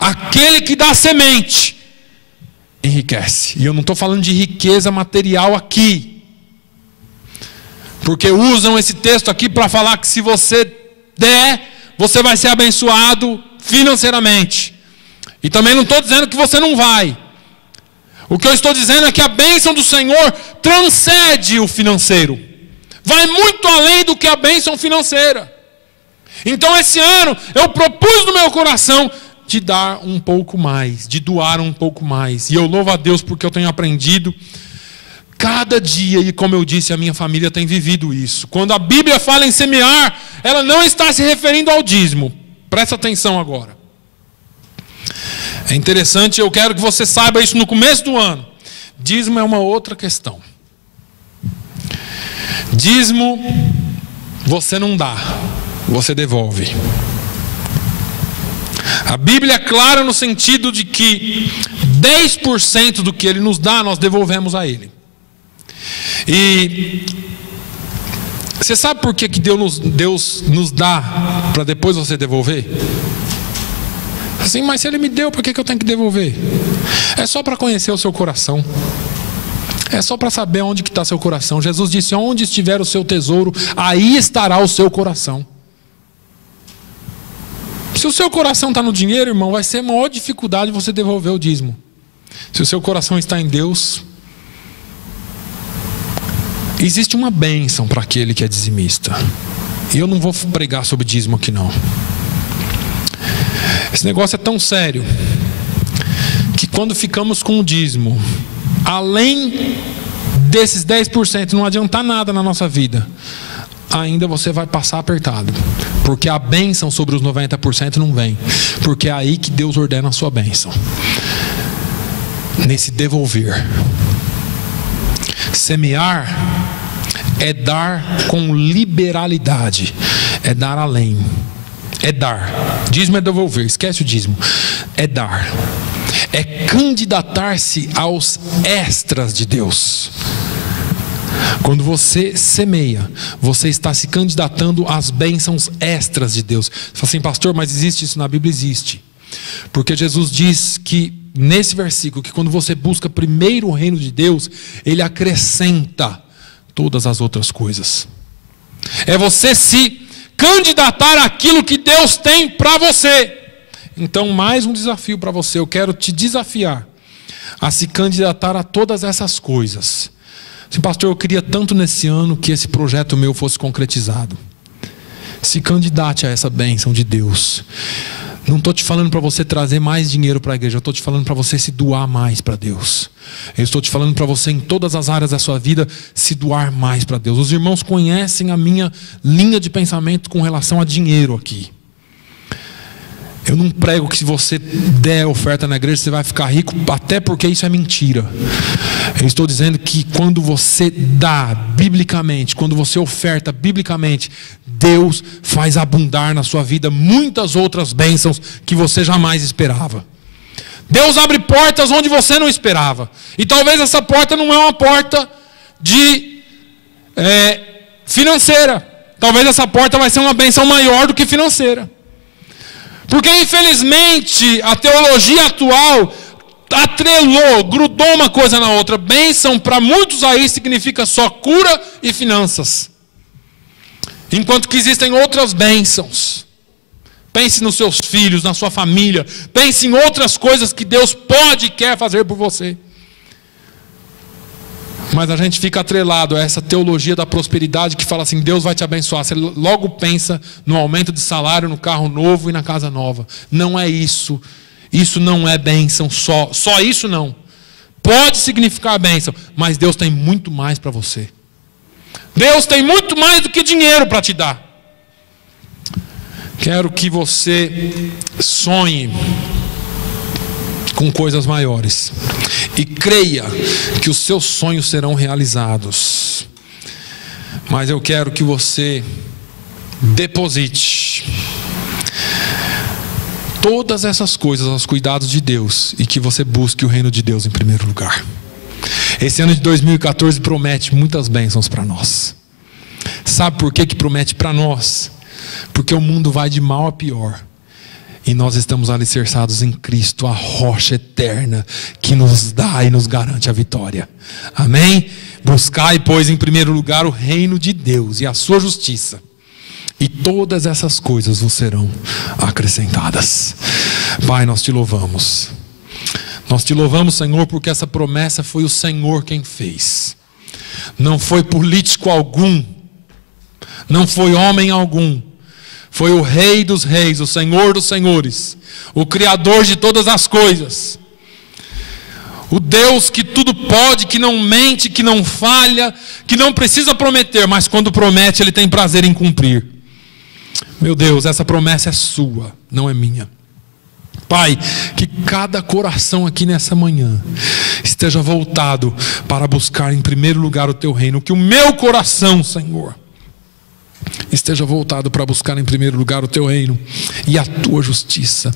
aquele que dá semente enriquece. E eu não estou falando de riqueza material aqui, porque usam esse texto aqui para falar que se você der, você vai ser abençoado financeiramente. E também não estou dizendo que você não vai. O que eu estou dizendo é que a bênção do Senhor transcende o financeiro. Vai muito além do que a bênção financeira. Então esse ano eu propus no meu coração de dar um pouco mais, de doar um pouco mais. E eu louvo a Deus porque eu tenho aprendido cada dia, e como eu disse, a minha família tem vivido isso. Quando a Bíblia fala em semear, ela não está se referindo ao dízimo. Presta atenção agora. É interessante, eu quero que você saiba isso no começo do ano. Dízimo é uma outra questão. Dízimo, você não dá, você devolve. A Bíblia é clara no sentido de que 10% do que Ele nos dá, nós devolvemos a Ele. E você sabe por que Deus nos dá para depois você devolver? Assim, mas se Ele me deu, por que eu tenho que devolver? É só para conhecer o seu coração. É só para saber onde que está seu coração. Jesus disse: onde estiver o seu tesouro, aí estará o seu coração. Se o seu coração está no dinheiro, irmão, vai ser a maior dificuldade você devolver o dízimo. Se o seu coração está em Deus, existe uma bênção para aquele que é dizimista. E eu não vou pregar sobre dízimo aqui não. Esse negócio é tão sério que quando ficamos com o dízimo, além desses 10% não adiantar nada na nossa vida, ainda você vai passar apertado, porque a bênção sobre os 90% não vem, porque é aí que Deus ordena a sua bênção, nesse devolver. Semear é dar com liberalidade, é dar além, é dar. Dízimo é devolver, esquece o dízimo. É dar, é candidatar-se aos extras de Deus. Quando você semeia, você está se candidatando às bênçãos extras de Deus. Você fala assim: pastor, mas existe isso na Bíblia? Existe. Porque Jesus diz que, nesse versículo, que quando você busca primeiro o reino de Deus, Ele acrescenta todas as outras coisas. É você se candidatar àquilo que Deus tem para você. Então, mais um desafio para você. Eu quero te desafiar a se candidatar a todas essas coisas. Assim, pastor, eu queria tanto nesse ano que esse projeto meu fosse concretizado. Se candidate a essa bênção de Deus. Não estou te falando para você trazer mais dinheiro para a igreja. Eu estou te falando para você se doar mais para Deus. Eu estou te falando para você, em todas as áreas da sua vida, se doar mais para Deus. Os irmãos conhecem a minha linha de pensamento com relação a dinheiro aqui. Eu não prego que se você der oferta na igreja você vai ficar rico, até porque isso é mentira. Eu estou dizendo que quando você dá biblicamente, quando você oferta biblicamente, Deus faz abundar na sua vida muitas outras bênçãos que você jamais esperava. Deus abre portas onde você não esperava. E talvez essa porta não é uma porta financeira. Talvez essa porta vai ser uma bênção maior do que financeira. Porque infelizmente a teologia atual atrelou, grudou uma coisa na outra. Bênção para muitos aí significa só cura e finanças, enquanto que existem outras bênçãos. Pense nos seus filhos, na sua família. Pense em outras coisas que Deus pode e quer fazer por você. Mas a gente fica atrelado a essa teologia da prosperidade que fala assim: Deus vai te abençoar. Você logo pensa no aumento de salário, no carro novo e na casa nova. Não é isso. Isso não é bênção só. Só isso não. Pode significar bênção, mas Deus tem muito mais para você. Deus tem muito mais do que dinheiro para te dar. Quero que você sonhe com coisas maiores e creia que os seus sonhos serão realizados. Mas eu quero que você deposite todas essas coisas aos cuidados de Deus e que você busque o reino de Deus em primeiro lugar. Esse ano de 2014 promete muitas bênçãos para nós. Sabe por que promete para nós? Porque o mundo vai de mal a pior. E nós estamos alicerçados em Cristo, a rocha eterna que nos dá e nos garante a vitória. Amém? Buscai, pois, em primeiro lugar o reino de Deus e a sua justiça. E todas essas coisas vos serão acrescentadas. Pai, nós te louvamos. Nós te louvamos, Senhor, porque essa promessa foi o Senhor quem fez. Não foi político algum. Não foi homem algum. Foi o Rei dos Reis, o Senhor dos Senhores, o Criador de todas as coisas, o Deus que tudo pode, que não mente, que não falha, que não precisa prometer, mas quando promete Ele tem prazer em cumprir. Meu Deus, essa promessa é sua, não é minha. Pai, que cada coração aqui nessa manhã esteja voltado para buscar em primeiro lugar o Teu reino, que o meu coração, Senhor, esteja voltado para buscar em primeiro lugar o Teu reino e a Tua justiça.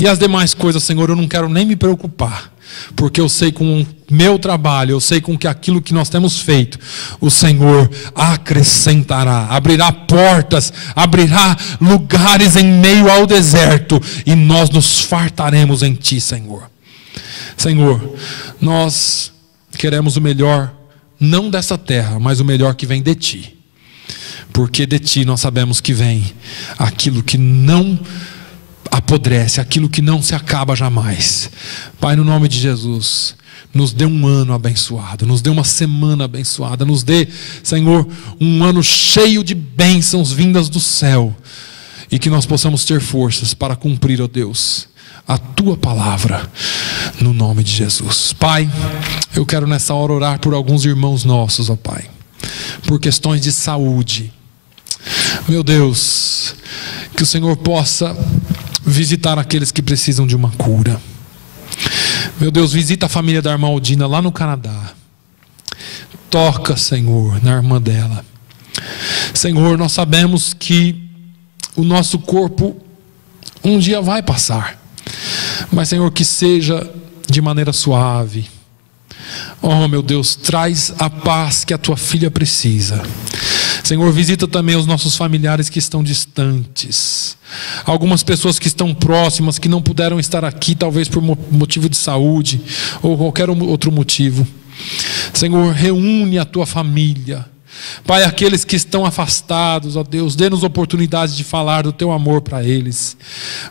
E as demais coisas, Senhor, eu não quero nem me preocupar, porque eu sei com o meu trabalho, eu sei com que aquilo que nós temos feito, o Senhor acrescentará, abrirá portas, abrirá lugares em meio ao deserto, e nós nos fartaremos em Ti, Senhor. Senhor, nós queremos o melhor, não dessa terra, mas o melhor que vem de Ti. Porque de Ti nós sabemos que vem aquilo que não apodrece, aquilo que não se acaba jamais. Pai, no nome de Jesus, nos dê um ano abençoado, nos dê uma semana abençoada, nos dê, Senhor, um ano cheio de bênçãos vindas do céu, e que nós possamos ter forças para cumprir, ó Deus, a Tua palavra, no nome de Jesus. Pai, eu quero nessa hora orar por alguns irmãos nossos, ó Pai, por questões de saúde. Meu Deus, que o Senhor possa visitar aqueles que precisam de uma cura. Meu Deus, visita a família da irmã Aldina lá no Canadá. Toca, Senhor, na irmã dela. Senhor, nós sabemos que o nosso corpo um dia vai passar, mas, Senhor, que seja de maneira suave. Oh, meu Deus, traz a paz que a Tua filha precisa. Senhor, visita também os nossos familiares que estão distantes. Algumas pessoas que estão próximas, que não puderam estar aqui, talvez por motivo de saúde ou qualquer outro motivo. Senhor, reúne a Tua família. Pai, aqueles que estão afastados, ó Deus, dê-nos oportunidade de falar do Teu amor para eles.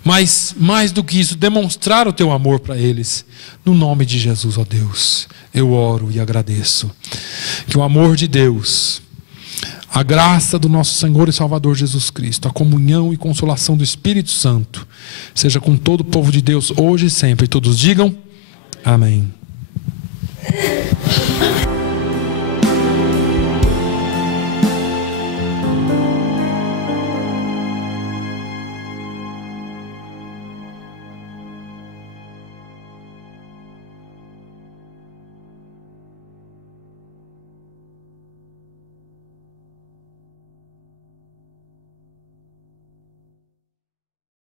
Mas, mais do que isso, demonstrar o Teu amor para eles. No nome de Jesus, ó Deus, eu oro e agradeço. Que o amor de Deus, a graça do nosso Senhor e Salvador Jesus Cristo, a comunhão e consolação do Espírito Santo, seja com todo o povo de Deus, hoje e sempre. Todos digam amém.